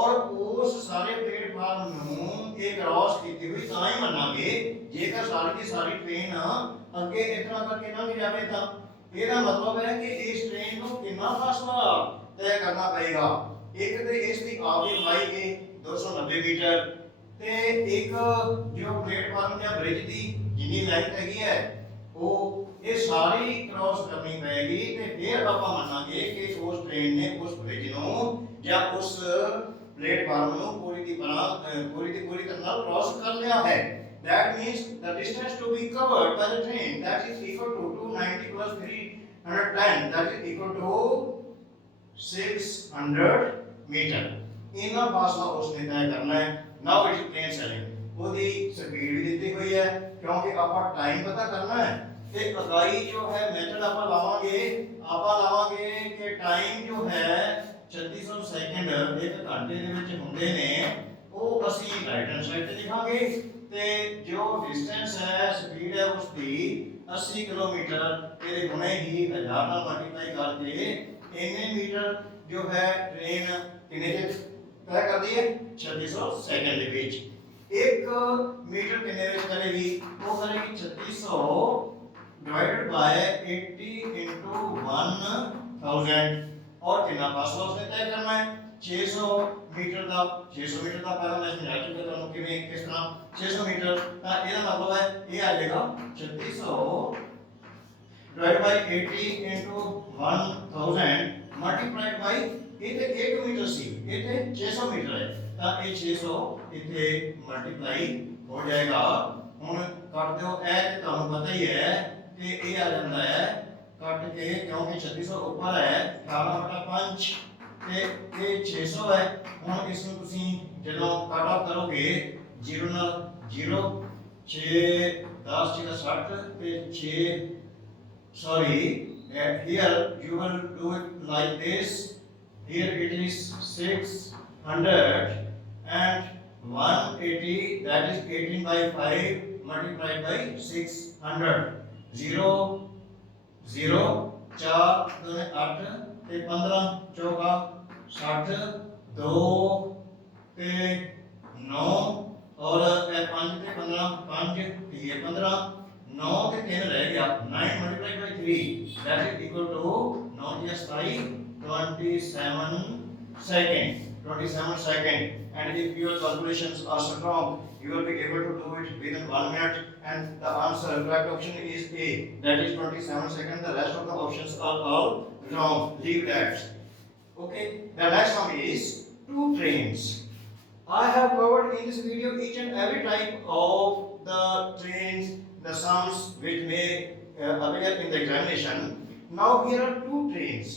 और उस सारे प्लेटफार्म ਨੂੰ ਇਹ ਕ੍ਰਾਸ ਕੀਤੀ ਹੋਈ ਤਾਂ ਹੀ ਮੰਨਾਂਗੇ ਜੇਕਰ ਸਾਰੀ ਦੀ ਸਾਰੀ ਟ੍ਰੇਨ ਅੱਗੇ ਇਸ ਤਰ੍ਹਾਂ ਕਰਕੇ ਲੰਘ ਜਾਵੇ ਤਾਂ ਇਹਦਾ ਮਤਲਬ ਹੈ ਕਿ ਇਸ ਟ੍ਰੇਨ ਨੂੰ ਕਿੰਨਾ ਫਾਸਲਾ ਤੈਅ ਕਰਨਾ ਪਏਗਾ। ਇੱਕ ਤੇ ਇਸ ਦੀ ਆਪਦੀ ਲੰਬਾਈ ਹੈ 290 ਮੀਟਰ ਤੇ ਇੱਕ ਜੋ ਪਲੇਟਫਾਰਮ ਜਾਂ ਬ੍ਰਿਜ ਦੀ ਜਿੰਨੀ ਲਾਈਨ ਹੈਗੀ ਹੈ ਉਹ ਇਹ ਸਾਰੀ ਕ੍ਰਾਸ ਕਰਨੀ ਪਏਗੀ ਤੇ ਫਿਰ ਆਪਾਂ ਮੰਨਾਂਗੇ ਕਿ ਉਸ ਟ੍ਰੇਨ ਨੇ ਉਸ ਬ੍ਰਿਜ ਨੂੰ ਜਾਂ ਉਸ ਪਲੇਟਫਾਰਮ ਨੂੰ ਪੂਰੀ ਦੀ ਤਰ੍ਹਾਂ ਕ੍ਰਾਸ ਕਰ ਲਿਆ ਹੈ। that means the distance to be covered by the train that is equal to 290 plus 310 that is equal to 600 meter। इतना फासला उसने तय करना है। Now it is plain sailing. ਉਹਦੀ ਸਪੀਡ ਵੀ ਦਿੱਤੀ ਹੋਈ ਹੈ। ਕਿਉਂਕਿ ਆਪਾਂ ਟਾਈਮ ਪਤਾ ਕਰਨਾ ਹੈ ਤੇ ਇਕਾਈ ਜੋ ਹੈ ਮੈਥਡ ਆਪਾਂ ਲਾਵਾਂਗੇ ਕਿ ਟਾਈਮ ਜੋ ਹੈ 3600 ਸੈਕਿੰਡ 1 ਘੰਟੇ ਦੇ ਵਿੱਚ ਹੁੰਦੇ ਨੇ, ਉਹ ਅਸੀਂ ਰਾਈਟ ਹੈਂਡ ਸਾਈਡ ਤੇ ਲਿਖਾਂਗੇ ਤੇ ਜੋ ਡਿਸਟੈਂਸ ਹੈ ਸਪੀਡ ਹੈ ਉਸ ਦੀ 80 ਕਿਲੋਮੀਟਰ ਇਹਦੇ ਗੁਣੇ ਹੀ 1000 ਨਾਲ ਮਲਟੀਪਲਾਈ ਕਰਕੇ ਇੰਨੇ ਮੀਟਰ ਜੋ ਹੈ ਟ੍ਰੇਨ ਕਿੰਨੇ ਚ ਤੈਅ ਕਰਦੀ ਹੈ 3600 ਸੈਕਿੰਡ ਦੇ ਵਿੱਚ। 1 ਮੀਟਰ ਕਿੰਨੇ ਵਿੱਚ ਕਰੇਗੀ, ਉਹ ਕਰੇਗੀ 3600 divided by 80 into 1000 और कितना फासला उसने तय करना है 600 मीटर का। 600 मीटर का पहला मैं समझा चुका था कि किस तरह 600 मीटर का ਇਹਦਾ मतलब है ये आ जाएगा 3600 divided by 80 into 1000 multiplied by इथे 1 मीटर सी इथे 600 मीटर है ਤਾਂ ਇਹ 600 ਇੱਥੇ ਮਲਟੀਪਲਾਈ ਹੋ ਜਾਏਗਾ। ਹੁਣ ਕੱਟ ਦਿਓ, ਇਹ ਤੇ ਤੁਹਾਨੂੰ ਪਤਾ ਹੀ ਹੈ ਕਿ ਇਹ ਆ ਜਾਂਦਾ ਹੈ ਕੱਟ ਕੇ, ਕਿਉਂਕਿ 3600 ਉੱਪਰ ਹੈ 18/5 ਤੇ ਇਹ 600 ਹੈ। ਹੁਣ ਇਸ ਨੂੰ ਤੁਸੀਂ ਜਦੋਂ ਕੱਟ ਆਫ ਕਰੋਗੇ 0 ਨਾਲ 0 6 10 60 ਤੇ 6 sorry here you will do it like this, here it is 600 and 180, that is 18 by 5 multiplied by 600 0 0 4 2 8 ਤੇ 15 ਚੌਕਾ 60 2 ਤੇ 9 और 5 ਤੇ 15 5 3 15 9 ਤੇ 3 ਰਹਿ ਗਿਆ 9 multiplied by 3 that is equal to 9 plus 5 27 second and if your calculations are strong you will be able to do it within 1 minute and the answer correct option is A, that is 27 seconds. The rest of the options are all wrong, leave that. Okay, the next one is two trains. I have covered in this video each and every type of the trains, the sums which may appear in the examination. Now here are two trains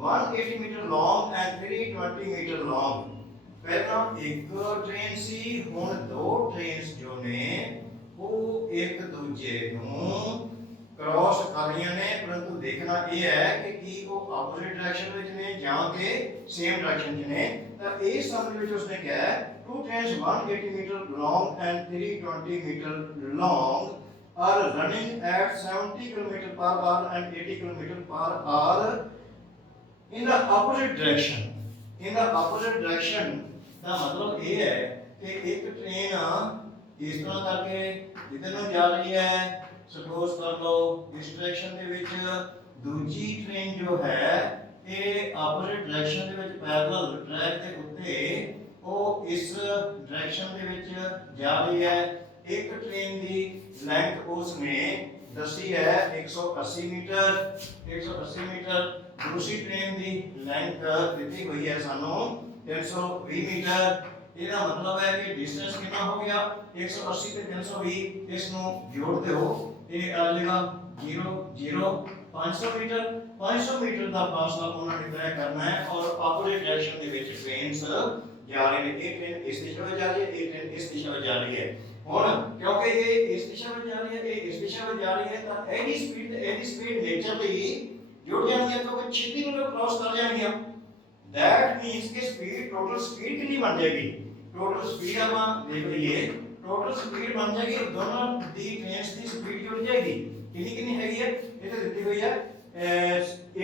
180 meter long and 320 meter long. ਪਹਿਲਾਂ ਇੱਕ ਟ੍ਰੇਨ ਸੀ, ਹੁਣ ਦੋ ਟ੍ਰੇਨਸ ਜੋ ਨੇ ਉਹ ਇੱਕ ਦੂਜੇ ਨੂੰ ਕ੍ਰਾਸ ਕਰ ਰਹੀਆਂ ਨੇ, ਪਰੰਤੂ ਦੇਖਣਾ ਇਹ ਹੈ ਕਿ ਕੀ ਉਹ ਆਪੋਜ਼ਿਟ ਡਾਇਰੈਕਸ਼ਨ ਵਿੱਚ ਨੇ ਜਾਂ ਕਿ ਸੇਮ ਡਾਇਰੈਕਸ਼ਨ 'ਚ ਨੇ। ਤਾਂ ਇਸ ਸਮਝ ਵਿੱਚ ਉਸਨੇ ਕਿਹਾ two trains 180 metre long and 320 metre long are running at 70 km per hour and 80 km per hour in the opposite direction. In the opposite direction ਦਾ ਮਤਲਬ ਇਹ ਹੈ ਕਿ ਇੱਕ ਟ੍ਰੇਨ ਇਸ ਤਰ੍ਹਾਂ ਕਰਕੇ ਜਿੱਧਰ ਨੂੰ ਜਾ ਰਹੀ ਹੈ, ਸਪੋਜ਼ ਕਰ ਲਓ ਇਸ ਡਾਇਰੈਕਸ਼ਨ ਦੇ ਵਿੱਚ, ਦੂਜੀ ਟ੍ਰੇਨ ਜੋ ਹੈ ਇਹ ਆਪੋਜ਼ਿਟ ਡਾਇਰੈਕਸ਼ਨ ਦੇ ਵਿੱਚ ਪੈਰਲਲ ਟਰੈਕ ਦੇ ਉੱਤੇ ਉਹ ਇਸ ਡਾਇਰੈਕਸ਼ਨ ਦੇ ਵਿੱਚ ਜਾ ਰਹੀ ਹੈ। ਇੱਕ ਟ੍ਰੇਨ ਦੀ ਲੈਂਥ ਉਸਨੇ ਦੱਸੀ ਹੈ 180 ਮੀਟਰ, ਦੂਸਰੀ ਟ੍ਰੇਨ ਦੀ ਲੈਂਥ ਦਿੱਤੀ ਹੋਈ ਹੈ ਸਾਨੂੰ 320 ਮੀਟਰ। ਇਹਦਾ ਮਤਲਬ ਹੈ ਕਿ ਡਿਸਟੈਂਸ ਕਿੰਨਾ ਹੋ ਗਿਆ 180 ਤੇ 320, ਇਸ ਨੂੰ ਜੋੜ ਦਿਓ ਇਹ ਆ ਜਾਏਗਾ 0 0 500 ਮੀਟਰ ਦਾ ਫਾਸਲਾ ਉਹਨਾਂ ਨੇ ਤੈਅ ਕਰਨਾ ਹੈ ਔਰ ਆਪੋਜ਼ਿਟ ਡਾਇਰੈਕਸ਼ਨ ਦੇ ਵਿੱਚ ਟ੍ਰੇਨਸ ਜਾ ਰਹੇ ਨੇ। ਇਹ ਟ੍ਰੇਨ ਇਸ ਦਿਸ਼ਾ ਵਿੱਚ ਜਾ ਰਹੀ ਹੈ, ਇਹ ਟ੍ਰੇਨ ਇਸ ਦਿਸ਼ਾ ਵਿੱਚ ਜਾ ਰਹੀ ਹੈ। ਹੁਣ ਕਿਉਂਕਿ ਇਹ ਇਸ ਦਿਸ਼ਾ ਵਿੱਚ ਜਾ ਰਹੀ ਹੈ, ਇਹ ਇਸ ਦਿਸ਼ਾ ਵਿੱਚ ਜਾ ਰਹੀ ਹੈ, ਤਾਂ ਇਹਦੀ ਸਪੀਡ ਨੇਚਰਲੀ ਜੁੜ ਜਾਣਗੀਆਂ ਕਿਉਂਕਿ ਛੇਤੀ ਨੂੰ ਕ੍ਰਾਸ ਕਰ ਜਾਣਗੀਆਂ। that means कि स्पीड टोटल स्पीड कितनी बन जाएगी, टोटल स्पीड ਆਪਾਂ ਦੇਖ ਲਈਏ, ਟੋਟਲ ਸਪੀਡ ਬਣ ਜਾਏਗੀ ਦੋਨਾਂ ਦੀ ਟ੍ਰੇਨਸ ਦੀ ਸਪੀਡ ਜੁੜ ਜਾਏਗੀ। ਕਿੰਨੀ ਹੈਗੀ ਹੈ ਇਹ ਤਾਂ ਦਿੱਤੀ ਹੋਈ ਹੈ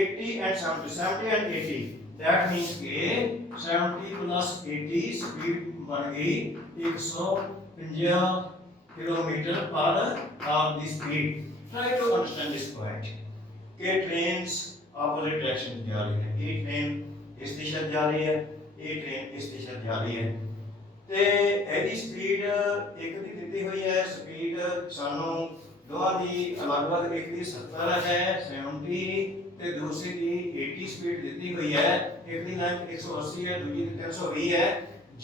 80 and 70 and 80, that means कि 70 plus 80 स्पीड बन गई 150 किलोमीटर पर आवर की speed. try to understand this point कि ट्रेन्स opposite direction जा रही है, ये ट्रेन इस दिशा जा रही है, ये ट्रेन इस दिशा जा रही है ਤੇ ਇਹਦੀ ਸਪੀਡ ਇੱਕ ਦੀ ਦਿੱਤੀ ਹੋਈ ਹੈ ਸਪੀਡ ਸਾਨੂੰ ਦੋਵਾਂ ਦੀ ਅਲੱਗ-ਅਲੱਗ, ਇੱਕ ਦੀ 70 ਹੈ 70 ਤੇ ਦੂਸਰੀ ਦੀ 80 ਸਪੀਡ ਦਿੱਤੀ ਹੋਈ ਹੈ। ਇੱਕ ਦੀ ਲੈਂਥ 180 ਹੈ, ਦੂਜੀ ਦੀ 320 ਹੈ।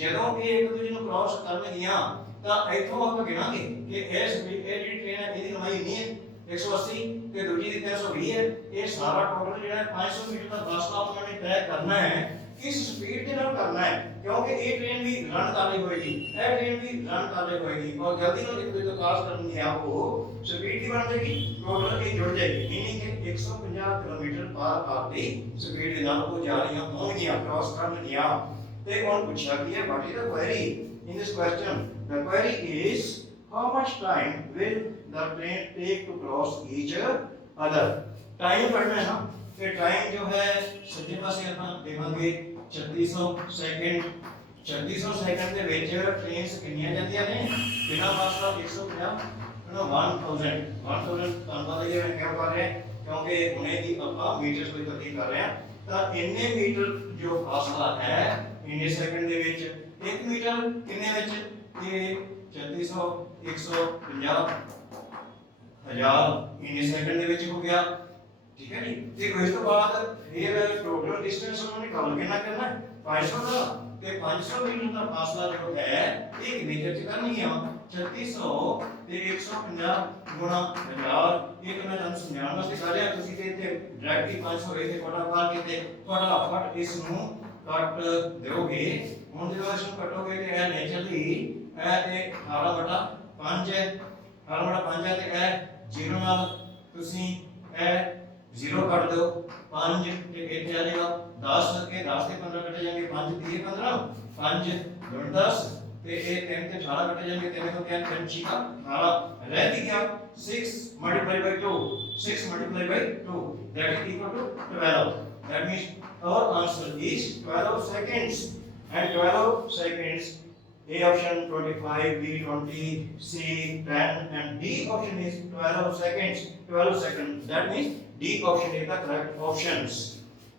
ਜਦੋਂ ਇਹ ਇੱਕ ਦੂਜੇ ਨੂੰ ਕ੍ਰਾਸ ਕਰਨਗੀਆਂ ਤਾਂ ਇੱਥੋਂ ਆਪਾਂ ਗਿਣਾਂਗੇ ਕਿ ਇਹ ਸਪੀਡ ਇਹ ਜਿਹੜੀ ਟ੍ਰੇਨ ਹੈ ਇਹਦੀ ਲੰਬਾਈ ਇੰਨੀ ਹੈ 180 ਤੇ ਦੂਜੀ ਦੀ 320 ਹੈ। ਇਹ ਸਾਰਾ ਟੋਟਲ ਜਿਹੜਾ 500 ਮੀਟਰ ਦਾ ਫਾਸਲਾ ਉਹਨਾਂ ਨੇ ਤੈਅ ਕਰਨਾ ਹੈ। किस स्पीड के नाल करना है, क्योंकि ये ट्रेन भी रन कर रही होगी, ये ट्रेन भी रन कर रही होगी और जल्दी नाल एक दूसरे तो क्रॉस करनी है, वो स्पीड की बन जाएगी, टोटल की जुड़ जाएगी, मीनिंग कि 150 किलोमीटर पर आवर की स्पीड के नाल वो जा रही होंगी क्रॉस करनगियां। ते हुण पूछा कि है what is the query in this question, the query is how much time will the train take to cross each other. Time पढ़ना है ना, कि टाइम जो है सज्जे पासे अपन देवांगे 3600 सेकंड, 3600 सेकंड ਦੇ ਵਿੱਚ ਟ੍ਰੇਨਸ ਕਿੰਨੀਆਂ ਜਾਂਦੀਆਂ ਨੇ ਬਿਨਾਂ ਫਾਸਲਾ 150 1000 ਤੁਹਾਨੂੰ ਪਤਾ ਹੀ ਹੈ ਕਿਉਂ ਕਰ ਰਹੇ ਹਾਂ, ਕਿਉਂਕਿ ਹੁਣੇ ਦੀ ਆਪਾਂ ਮੀਟਰਸ ਵਿੱਚ ਤਬਦੀਲ ਕਰ ਰਹੇ ਹਾਂ, ਤਾਂ ਇੰਨੇ ਮੀਟਰ ਜੋ ਫਾਸਲਾ ਹੈ ਇੰਨੇ ਸੈਕਿੰਡ ਦੇ ਵਿੱਚ, 1 ਮੀਟਰ ਕਿੰਨੇ ਵਿੱਚ, ਇਹ 3600 150 1000 ਇੰਨੇ ਸੈਕਿੰਡ ਦੇ ਵਿੱਚ ਹੋ ਗਿਆ, ठीक है जी। देखो इस तो बाद फिर टोटल डिस्टेंस उन्होंने कवर कितना करना है 500 का, ते 500 मीटर का फासला जो है एक मीटर च करनी है 3600 ते 150 गुणा 1000, ये तो मैं ਤੁਹਾਨੂੰ ਸਮਝਾਉਣ ਵਾਸਤੇ ਕਰ ਰਿਹਾ, ਤੁਸੀਂ ਤੇ ਇੱਥੇ ਡਾਇਰੈਕਟਲੀ 500 ਇਹਦੇ ਫਟਾਫਟ ਕੇ ਫਟਾਫਟ ਇਸ ਨੂੰ ਕੱਟ ਦਿਓਗੇ। ਹੁਣ ਜਦੋਂ ਇਸ ਨੂੰ ਕੱਟੋਗੇ ਤੇ ਇਹ ਨੇਚਰਲੀ ਇਹ ਤੇ 18/5 ਹੈ, 18/5 ਹੈ ਤੇ ਇਹ 0 ਨਾਲ ਤੁਸੀਂ ਇਹ 0 ਕੱਟ दो 5 ਤੇ ਇੱਥੇ ਆ ਜਾਏਗਾ 10 ਕੇ 10 ਤੇ 15 ਕੱਟੇ ਜਾਣਗੇ 5 3 15 5 2 10 ਤੇ ਇਹ 3 ਤੇ 18 ਕੱਟੇ ਜਾਣਗੇ 3 ਤੋਂ 3 5 का 18 रह गया 6 multiplied by 2, 6 multiplied by 2 that is equal to 12, that means our answer is 12 seconds and 12 seconds A option 25, B 20, C 10 and D option is 12 seconds, 12 seconds, that means D option is the correct options.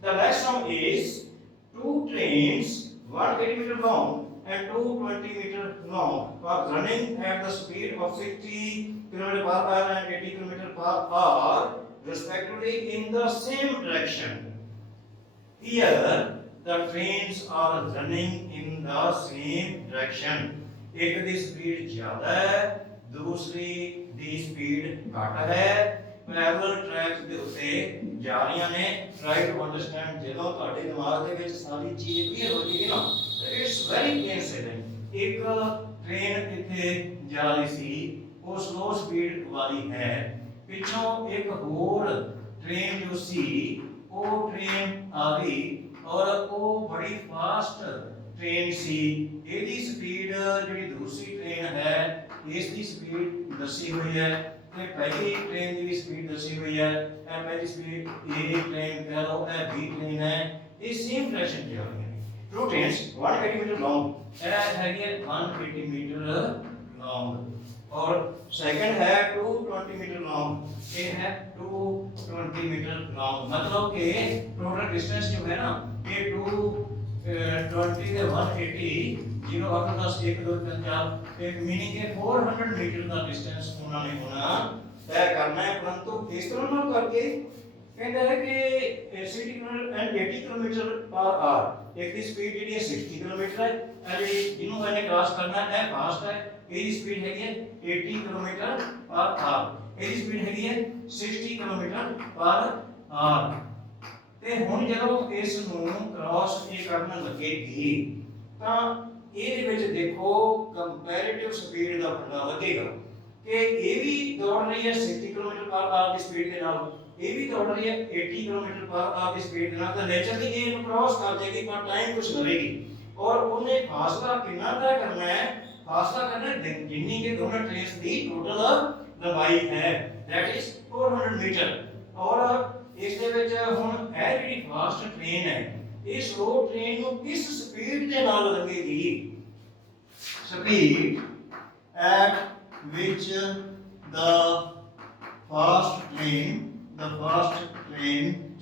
The next one is two trains 180 meter long and 220 meter long are running at the speed of 60 km per hour and 80 km per hour respectively in the same direction. Here the trains are running in the same direction. एक दी स्पीड ज्यादा है, दूसरी दी स्पीड घट है, पैरेलल ट्रैक्स ਦੇ ਉੱਤੇ ਜਾ ਰਹੀਆਂ ਨੇ। ਟਰਾਈ ਟੂ ਅੰਡਰਸਟੈਂਡ, ਜਦੋਂ ਤੁਹਾਡੇ ਦਿਮਾਗ ਦੇ ਵਿੱਚ ਸਾਰੀ ਚੀਜ਼ ਕਲੀਅਰ ਹੋ ਜਾਏਗੀ ਨਾ, ਇਟਸ ਵੈਰੀ ਕਲੀਅਰ ਸੇਇੰਗ। ਇੱਕ ਟ੍ਰੇਨ ਇੱਥੇ ਜਾ ਰਹੀ ਸੀ, ਉਹ ਸਲੋ ਸਪੀਡ ਵਾਲੀ ਹੈ, ਪਿੱਛੋਂ ਇੱਕ ਹੋਰ ਟ੍ਰੇਨ ਜੋ ਸੀ ਉਹ ਟ੍ਰੇਨ ਆ ਗਈ और वो बड़ी फास्ट ट्रेन सी, ਇਹਦੀ ਸਪੀਡ ਜਿਹੜੀ ਦੂਸਰੀ ਟ੍ਰੇਨ ਹੈ ਇਸ ਦੀ ਸਪੀਡ ਦੱਸੀ ਹੋਈ ਹੈ ਤੇ ਪਹਿਲੀ ਟ੍ਰੇਨ ਦੀ ਵੀ ਸਪੀਡ ਦੱਸੀ ਹੋਈ ਹੈ। ਇਹ ਪਹਿਲੀ ਸਪੀਡ ਇਹ ਟ੍ਰੇਨ ਕਹ ਲਓ, ਇਹ ਬੀ ਟ੍ਰੇਨ ਹੈ, ਇਹ ਸੇਮ ਡਾਇਰੈਕਸ਼ਨ ਤੇ ਆ ਰਹੀਆਂ ਨੇ। ਟੂ ਟ੍ਰੇਨਸ 180 ਮੀਟਰ ਲੌਂਗ, ਇਹ ਹੈਗੀ 180 ਮੀਟਰ ਲੌਂਗ और सेकंड है 220 मीटर लॉन्ग, ये है 220 मीटर लॉन्ग, मतलब कि टोटल डिस्टेंस जो है ना ये 220 से 180 0 8 10 1 2 3 4 एक मीनिंग के 400 मीटर का डिस्टेंस उन्होंने होना तय करना है। परंतु इस तरह ना करके कहता है कि 60 kilometre and 80 kilometre per hour, एक की स्पीड जी 60 किलोमीटर है और जिन्हों मैंने क्रॉस करना है फास्ट है, ਇਹਦੀ ਸਪੀਡ ਹੈਗੀ ਹੈ 80 ਕਿਲੋਮੀਟਰ ਪਰ ਆਰ, ਇਹਦੀ ਸਪੀਡ ਹੈਗੀ ਹੈ 60 ਕਿਲੋਮੀਟਰ ਪਰ ਆਰ। ਤੇ ਹੁਣ ਜਦੋਂ ਇਸ ਨੂੰ ਕ੍ਰਾਸ ਇਹ ਕਰਨ ਲੱਗੇਗੀ ਤਾਂ ਇਹਦੇ ਵਿੱਚ ਦੇਖੋ ਕੰਪੈਰੀਟਿਵ ਸਪੀਡ ਦਾ ਫੰਡਾ ਲੱਗੇਗਾ ਕਿ ਇਹ ਵੀ ਦੌੜ ਰਹੀ ਹੈ 60 ਕਿਲੋਮੀਟਰ ਪਰ ਆਰ ਦੀ ਸਪੀਡ ਦੇ ਨਾਲ, ਇਹ ਵੀ ਦੌੜ ਰਹੀ ਹੈ 80 ਕਿਲੋਮੀਟਰ ਪਰ ਆਰ ਦੀ ਸਪੀਡ ਦੇ ਨਾਲ, ਤਾਂ ਨੇਚਰਲੀ ਇਹ ਇਹਨੂੰ ਕ੍ਰਾਸ ਕਰ ਜਾਏਗੀ ਪਰ ਟਾਈਮ ਕੁਝ ਲਵੇਗੀ ਔਰ ਉਹਨੇ ਫਾਸਲਾ ਕਿੰਨਾ ਤੈਅ ਕਰਨਾ ਹੈ, फासला करना है जिन्नी के दोनों ट्रेन्स की टोटल लंबाई है, दैट इज 400 मीटर। और इस दे विच हुन ए जेडी फास्ट ट्रेन है इस स्लो ट्रेन ਨੂੰ किस स्पीड ਦੇ ਨਾਲ ਲੱਗੇਗੀ, speed at which the fast train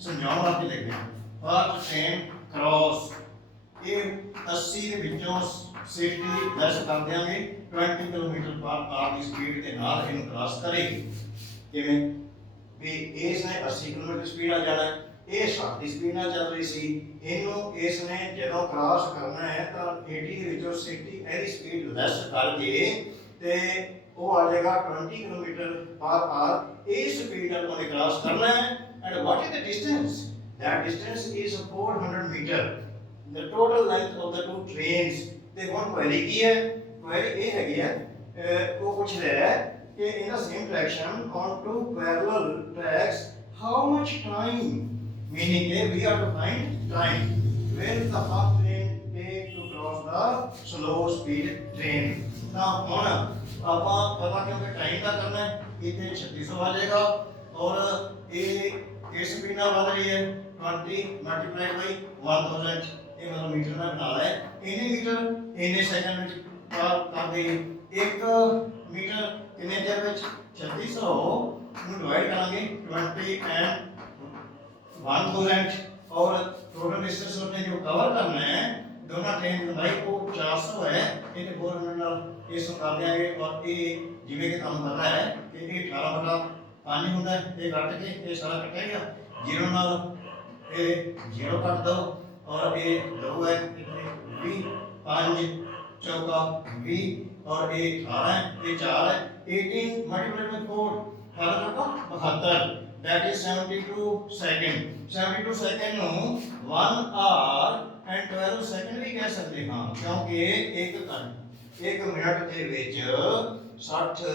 ਸਮਝਾਉਣ ਵਾਸਤੇ ਲਿਖਿਆ fast train cross, ਇਹ 80 ਦੇ ਵਿੱਚੋਂ 60 10 ਕਰ ਦਿਆਂਗੇ 20 ਕਿਲੋਮੀਟਰ ਪਰ ਆਰ ਦੀ ਸਪੀਡ ਦੇ ਨਾਲ ਇਹਨੂੰ ਕ੍ਰਾਸ ਕਰੇਗੀ। ਕਿਵੇਂ ਵੀ ਇਸ ਨੇ 80 ਕਿਲੋਮੀਟਰ ਸਪੀਡ ਆ ਜਾਣਾ, ਇਹ 60 ਦੀ ਸਪੀਡ ਨਾਲ ਚੱਲ ਰਹੀ ਸੀ, ਇਹਨੂੰ ਇਸ ਨੇ ਜਦੋਂ ਕ੍ਰਾਸ ਕਰਨਾ ਹੈ ਤਾਂ 80 ਦੇ ਵਿੱਚੋਂ 60 ਇਹਦੀ ਸਪੀਡ ਲੈਸ ਕਰਕੇ ਤੇ ਉਹ ਆ ਜਾਏਗਾ 20 ਕਿਲੋਮੀਟਰ ਪਰ ਆਰ। ਇਹ ਸਪੀਡ ਨਾਲ ਉਹਨੇ ਕ੍ਰਾਸ ਕਰਨਾ ਹੈ। And what is the distance, that distance is 400 metre, the total length of the two trains ਤੇ ਹੁਣ ਕੁਐਰੀ ਕੀ ਹੈ ਕੁਐਰੀ ਇਹ ਹੈਗੀ ਹੈ ਉਹ ਪੁੱਛ ਰਿਹਾ ਹੈ ਕਿ in the same direction on two parallel tracks how much time meaning we are to find time will the fast train take to cross the slow speed train ਤਾਂ ਹੁਣ ਆਪਾਂ ਪਤਾ ਕਿਉਂਕਿ ਟਾਈਮ ਦਾ ਕਰਨਾ ਹੈ ਇੱਥੇ 3600 ਆ ਜਾਏਗਾ ਔਰ ਇਹ ਕਿਸ ਸਪੀਡ ਨਾਲ ਵੱਧ ਰਹੀ ਹੈ 20 ਮਲਟੀਪਲਾਈਡ ਬਾਈ 1000 ਇਹ ਮਤਲਬ ਮੀਟਰ ਨਾਲ ਬਣਾ ਲਿਆ ਇੰਨੇ ਮੀਟਰ ਇੰਨੇ ਸੈਕਿੰਡ ਵਿੱਚ ਕਰ ਦੇ 1 ਮੀਟਰ ਕਿੰਨੇ ਚਿਰ ਵਿੱਚ 3600 ਨੂੰ ਡਿਵਾਈਡ ਕਰਾਂਗੇ 20 ਐਂਡ 1000 और टोटल डिस्टेंस हमने जो कवर करना है दोनों ट्रेन की लंबाई को 400 है इन्हें 400 ਨਾਲ ਇਸ ਨੂੰ ਕਰ ਦਿਆਂਗੇ ਔਰ ਇਹ ਜਿਵੇਂ ਕਿ ਤੁਹਾਨੂੰ ਪਤਾ ਹੈ ਕਿ ਇਹ 18/5 ਹੁੰਦਾ ਹੈ ਇਹ ਕੱਟ ਕੇ ਇਹ ਸਾਰਾ ਕੱਟਿਆ ਗਿਆ 0 ਨਾਲ ਇਹ 0 ਕੱਟ ਦੋ ਔਰ ਇਹ 2 ਹੈ ਇੱਥੇ 20 5 ਚੌका 20 और ये 18 है ये 4 है 18 multiplied by 4 72 that is 72 second 72 second ਨੂੰ 1 hour and 12 second ਵੀ ਕਹਿ ਸਕਦੇ ਹਾਂ ਕਿਉਂਕਿ ਇੱਕ ਮਿੰਟ ਦੇ ਵਿੱਚ 60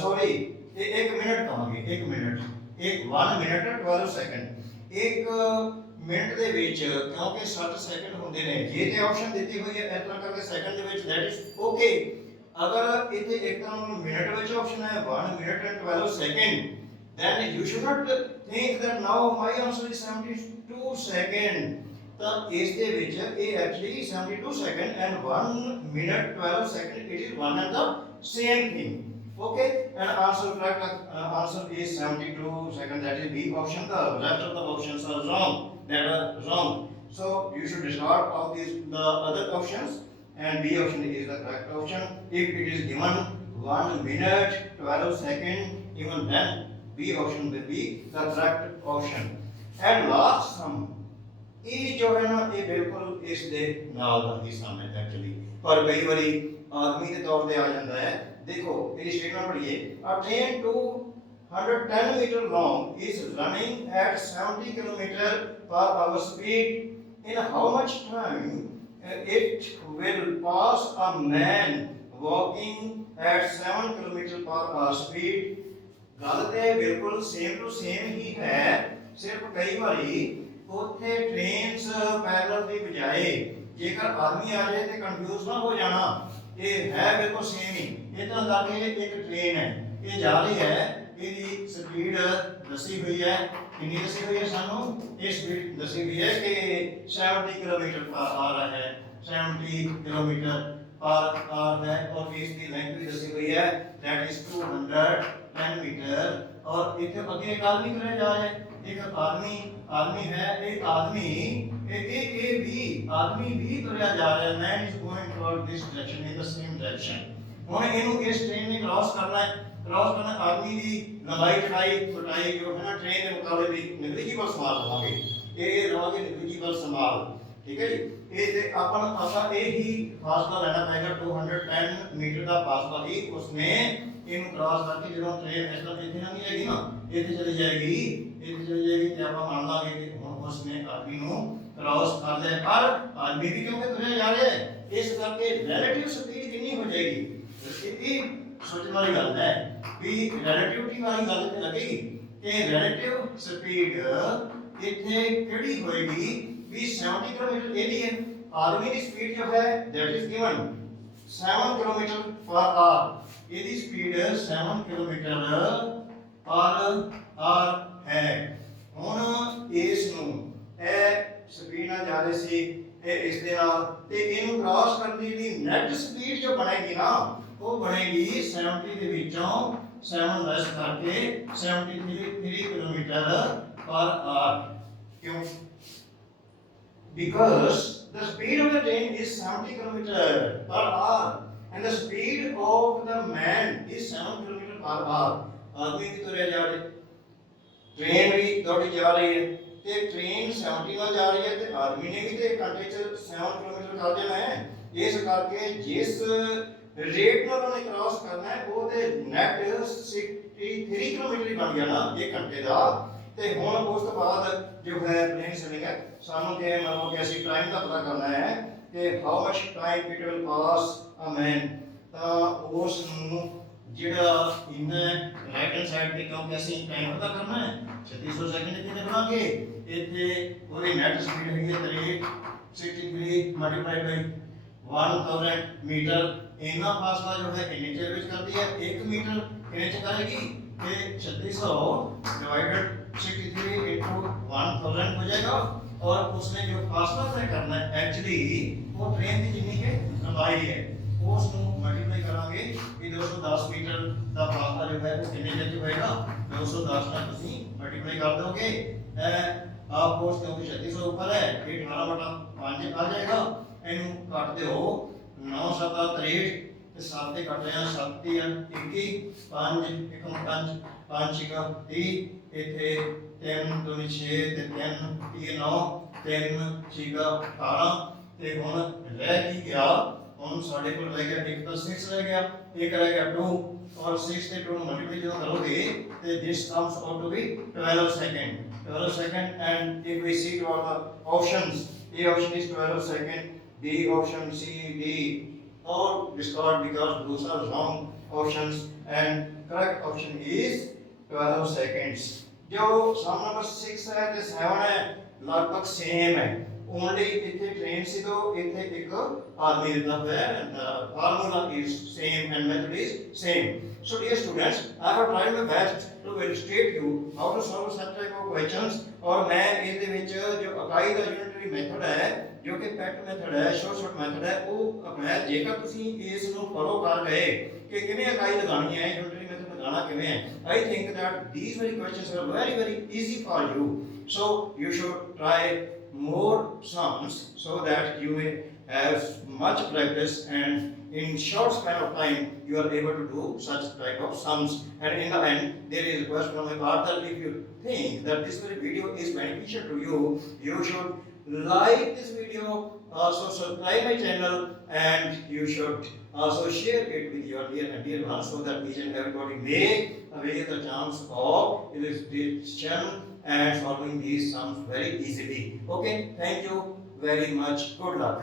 ਸੌਰੀ ਇਹ 1 ਮਿੰਟ ਕਹਾਂਗੇ 1 ਮਿੰਟ 1 ਮਿੰਟ 12 ਸੈਕਿੰਡ 1 ਮਿੰਟ ਦੇ ਵਿੱਚ ਕਿਉਂਕਿ 60 ਸੈਕਿੰਡ ਹੁੰਦੇ ਨੇ ਜੇ ਤੇ ਆਪਸ਼ਨ ਦਿੱਤੀ ਹੋਈ ਹੈ ਇਸ ਤਰ੍ਹਾਂ ਕਰਕੇ ਸੈਕਿੰਡ ਦੇ ਵਿੱਚ ਦੈਟ ਇਜ਼ ਓਕੇ ਅਗਰ ਇੱਥੇ ਇੱਕ ਤਾਂ ਮਿੰਟ ਵਿੱਚ ਆਪਸ਼ਨ ਹੈ 1 minute and 12 second then you should not think that now my answer is 72 second ਤਾਂ ਇਸ ਦੇ ਵਿੱਚ ਇਹ actually 72 second and 1 minute 12 second it is one and the same thing okay and correct answer is 72 second that is B option the rest of the options are wrong that are wrong so you should discard all these the other options and B option is the correct option if it is given 1 minute 12 second even then B option will be the correct option and last sum ਇਹ ਜੋ ਹੈ ਨਾ ਇਹ ਬਿਲਕੁਲ ਇਸ ਦੇ ਨਾਲ ਦਾ ਹੀ ਸਮ ਹੈ ਐਕਚੁਅਲੀ ਪਰ ਕਈ ਵਾਰੀ ਆਦਮੀ ਦੇ ਤੌਰ ਤੇ ਆ ਜਾਂਦਾ ਹੈ ਦੇਖੋ ਇਹਦੀ statement ਪੜ੍ਹੀਏ a train 210 meter long is running at 70 km per hour speed in how much time it will pass a man walking at 7 km per hour speed ਗੱਲ ਤੇ ਬਿਲਕੁਲ ਸੇਮ ਟੂ ਸੇਮ ਹੀ ਹੈ ਸਿਰਫ ਕਈ ਵਾਰੀ ਉੱਥੇ ਟ੍ਰੇਨਸ ਪੈਰਲਲ ਦੀ ਬਜਾਏ ਜੇਕਰ ਆਦਮੀ ਆ ਜਾਏ ਤੇ ਕਨਫਿਊਜ਼ ਨਾ ਹੋ ਜਾਣਾ ਇਹ ਹੈ ਬਿਲਕੁਲ ਸੇਮ ਹੀ ਇਦਾਂ ਕਰਕੇ ਇੱਕ ਟ੍ਰੇਨ ਹੈ ਇਹ ਜਾ ਰਹੀ ਹੈ ਇਹਦੀ ਸਪੀਡ ਦੱਸੀ ਹੋਈ ਹੈ ਕਿੰਨੀ ਦੱਸੀ ਹੋਈ ਹੈ ਸਾਨੂੰ ਇਹ ਸਪੀਡ ਦੱਸੀ ਹੋਈ ਹੈ ਕਿ 70 ਕਿਲੋਮੀਟਰ ਪਰ ਆਰ ਹੈ 70 ਕਿਲੋਮੀਟਰ पर आर है और इसकी लेंथ भी दसी हुई है दैट इज 210 मीटर और इथे आगे एक आदमी करे जा रहा है एक आदमी है एक आदमी भी तुरया जा रहा है man is going toward this direction in the same direction ਹੁਣ ਇਹਨੂੰ ਇਸ ਟ੍ਰੇਨ ਨੇ ਕ੍ਰਾਸ ਕਰਨਾ ਆਦਮੀ ਦੀ ਲੰਬਾਈ ਚੜਾਈ ਛੋਟਾਈ ਜੋ ਹੈ ਨਾ ਟ੍ਰੇਨ ਦੇ ਮੁਕਾਬਲੇ ਦੀ ਨਿਗਲੀਜੀਬਲ ਸਮਾਲ ਲਵਾਂਗੇ ਇਹ ਲਵਾਂਗੇ ਨਿਗਲੀਜੀਬਲ ਸਮਾਲ ਠੀਕ ਹੈ ਜੀ ਇਹ ਤੇ ਆਪਾਂ ਇਹ ਹੀ ਫਾਸਲਾ ਲੈਣਾ ਪਏਗਾ 210 ਮੀਟਰ ਦਾ ਫਾਸਲਾ ਹੀ ਉਸਨੇ ਇਹਨੂੰ ਕ੍ਰਾਸ ਕਰਕੇ ਜਦੋਂ ਟ੍ਰੇਨ ਇਸ ਤਰ੍ਹਾਂ ਇੱਥੇ ਨਹੀਂ ਜਾਏਗੀ ਨਾ ਇੱਥੇ ਚਲੀ ਜਾਏਗੀ ਤੇ ਆਪਾਂ ਮੰਨ ਲਾਂਗੇ ਕਿ ਹੁਣ ਉਸਨੇ ਆਦਮੀ ਨੂੰ ਕ੍ਰਾਸ ਕਰ ਲਿਆ ਪਰ ਆਦਮੀ ਵੀ ਕਿਉਂਕਿ ਤੁਰਿਆ ਜਾ ਰਿਹਾ ਹੈ ਇਸ ਕਰਕੇ ਰਿਲੇਟਿਵ ਸਪੀਡ ਕਿੰਨੀ ਹੋ ਜਾਏਗੀ ਇਹ ਸੋਚਣ ਵਾਲੀ ਗੱਲ ਹੈ ਵੀ ਰਿਲੇਟਿਵਿਟੀ ਵਾਲੀ ਗੱਲ ਤੇ ਲੱਗੇਗੀ ਕਿ ਰਿਲੇਟਿਵ ਸਪੀਡ ਇੱਥੇ ਕਿਹੜੀ ਹੋਏਗੀ ਵੀ 70 किलोमीटर ਇਹਦੀ ਹੈ ਆਦਮੀ ਦੀ ਸਪੀਡ ਜੋ ਹੈ that is given 7 km per hour ਇਹਦੀ ਸਪੀਡ 7 km per hour ਹੈ ਹੁਣ ਇਸ ਨੂੰ ਇਹ ਸਪੀਡ ਨਾਲ ਜਾ ਰਹੀ ਸੀ ਇਹ ਇਸ ਦੇ ਨਾਲ ਤੇ ਇਹਨੂੰ ਕ੍ਰਾਸ ਕਰਨ ਦੀ ਜਿਹੜੀ ਨੈਟ ਸਪੀਡ ਜੋ ਬਣੇਗੀ ਨਾ ਉਹ ਬਣੇਗੀ 70 ਦੇ ਵਿੱਚੋਂ 7 ਲੈਸ ਕਰਕੇ 73 ਕਿਲੋਮੀਟਰ ਪਰ ਆਰ ਕਿਉਂ because the speed of the train is 70 km per hour and the speed of the man is 7 km per hour आदमी भी तुरया जा रहे ट्रेन भी दौड़ी जा रही है ते ट्रेन 70 ਨਾਲ ਜਾ ਰਹੀ ਹੈ ਤੇ ਆਦਮੀ ਨੇ ਵੀ ਤੇ ਘੰਟੇ ਚ 7 ਕਿਲੋਮੀਟਰ ਕਰ ਦੇਣਾ ਹੈ ਇਸ ਕਰਕੇ ਜਿਸ ਰੇਟ ਨਾਲ ਉਹਨੇ ਕ੍ਰਾਸ ਕਰਨਾ ਹੈ ਉਹ ਤੇ ਨੈਟ 63 ਕਿਲੋਮੀਟਰ ਹੀ ਬਣ ਗਿਆ ਨਾ 1 ਘੰਟੇ ਦਾ ਤੇ ਹੁਣ ਉਸ ਤੋਂ ਬਾਅਦ ਜੋ ਹੈ ਪਲੇਨ ਸੇਲਿੰਗ ਹੈ, ਸਾਨੂੰ ਜੇ ਮੰਨ ਲਓ ਕਿ ਅਸੀਂ ਟਾਈਮ ਦਾ ਪਤਾ ਕਰਨਾ ਹੈ ਕਿ how much time it will pass a man, ਤਾਂ ਉਸ ਨੂੰ ਜਿਹੜਾ ਇੰਨਾ ਰਾਈਟ ਹੈਂਡ ਸਾਈਡ ਤੇ ਕਿਉਂਕਿ ਅਸੀਂ ਟਾਈਮ ਪਤਾ ਕਰਨਾ ਹੈ 3600 ਸੈਕਿੰਡ ਕਿਤੇ ਬਣਾਗੇ, ਇੱਥੇ ਉਹਦੀ ਨੈਟ ਸਪੀਡ ਹੈਗੀ ਹੈ 63 ਮਲਟੀਪਲਾਈਡ ਬਾਈ 1000 ਮੀਟਰ, ਇੰਨਾ ਫਾਸਲਾ ਜੋ ਹੈ ਕਿੰਨੇ ਚਿਰ ਵਿੱਚ ਕਰਦੀ ਹੈ 1 ਮੀਟਰ ਕਿੰਨੇ ਚ ਕਰੇਗੀ ਕਿ 3600 डिवाइडेड 63 into 1000 हो जाएगा। और उसने जो फासला तय करना है एक्चुअली वो ट्रेन की जितनी है लंबाई है वो उसको मल्टीप्लाई करांगे कि 210 मीटर का फासला जो है वो कितने जल्दी होएगा 210 ਨਾਲ ਤੁਸੀਂ ਮਲਟੀਪलाई कर दोगे, आप कोर्स क्योंकि 3600 ऊपर है ये 18/5 आ जाएगा, ਇਹਨੂੰ ਕੱਟ ਦਿਓ 9 7 63 ਤੇ 7 ਤੇ ਕੱਟ ਲਿਆ 7 21 5 1 5 5 6 30 ਇੱਥੇ 3 2 6 ਤੇ 3 3 9 3 6 18 ਤੇ ਹੁਣ ਰਹਿ ਕੀ ਗਿਆ, ਹੁਣ ਸਾਡੇ ਕੋਲ ਰਹਿ ਗਿਆ ਇੱਕ ਤਾਂ 6 ਰਹਿ ਗਿਆ, ਇੱਕ ਰਹਿ ਗਿਆ 2 और 6 ਤੇ 2 ਨੂੰ ਮਲਟੀਪਲਾਈ ਜਦੋਂ ਕਰੋਗੇ ਤੇ this comes out to be 12 second and if we see to all the options, A option is 12 second, B option, C, D all discard because those are wrong options and correct option is 12 seconds। जो सम नंबर 6 है ते 7 है लगभग सेम है, ओनली इथे ट्रेन सी तो इथे एक आदमी देता है, formula is same and method is same। So dear students, I have tried my best to illustrate you how to solve such type of questions और मैं ਇਹਦੇ ਵਿੱਚ ਜੋ ਇਕਾਈ ਦਾ ਯੂਨਿਟਰੀ ਮੈਥਡ ਹੈ ਜੋ ਕਿ ਪੈਟ ਮੈਥਡ ਹੈ ਸ਼ਾਰਟ ਮੈਥਡ ਹੈ ਉਹ ਅਪਣਾਇਆ। ਜੇਕਰ ਤੁਸੀਂ ਇਸ ਨੂੰ ਫੋਲੋ ਕਰ ਗਏ ਕਿ ਕਿਵੇਂ ਇਕਾਈ ਲਗਾਉਣੀ ਹੈ ਯੂਨਿਟਰੀ ਮੈਥਡ ਲਗਾਉਣਾ ਕਿਵੇਂ ਹੈ, I think that these very questions are very easy for you, so you should try more sums so that you may have much practice and in short span of time you are able to do such type of sums। And in the end there is a question from my part that if you think that this very video is beneficial to you, you should like this video, also subscribe my channel and you should also share it with your dear ones so that each and everybody may avail the chance of this channel and solving these sums very easily। Okay, thank you very much, good luck।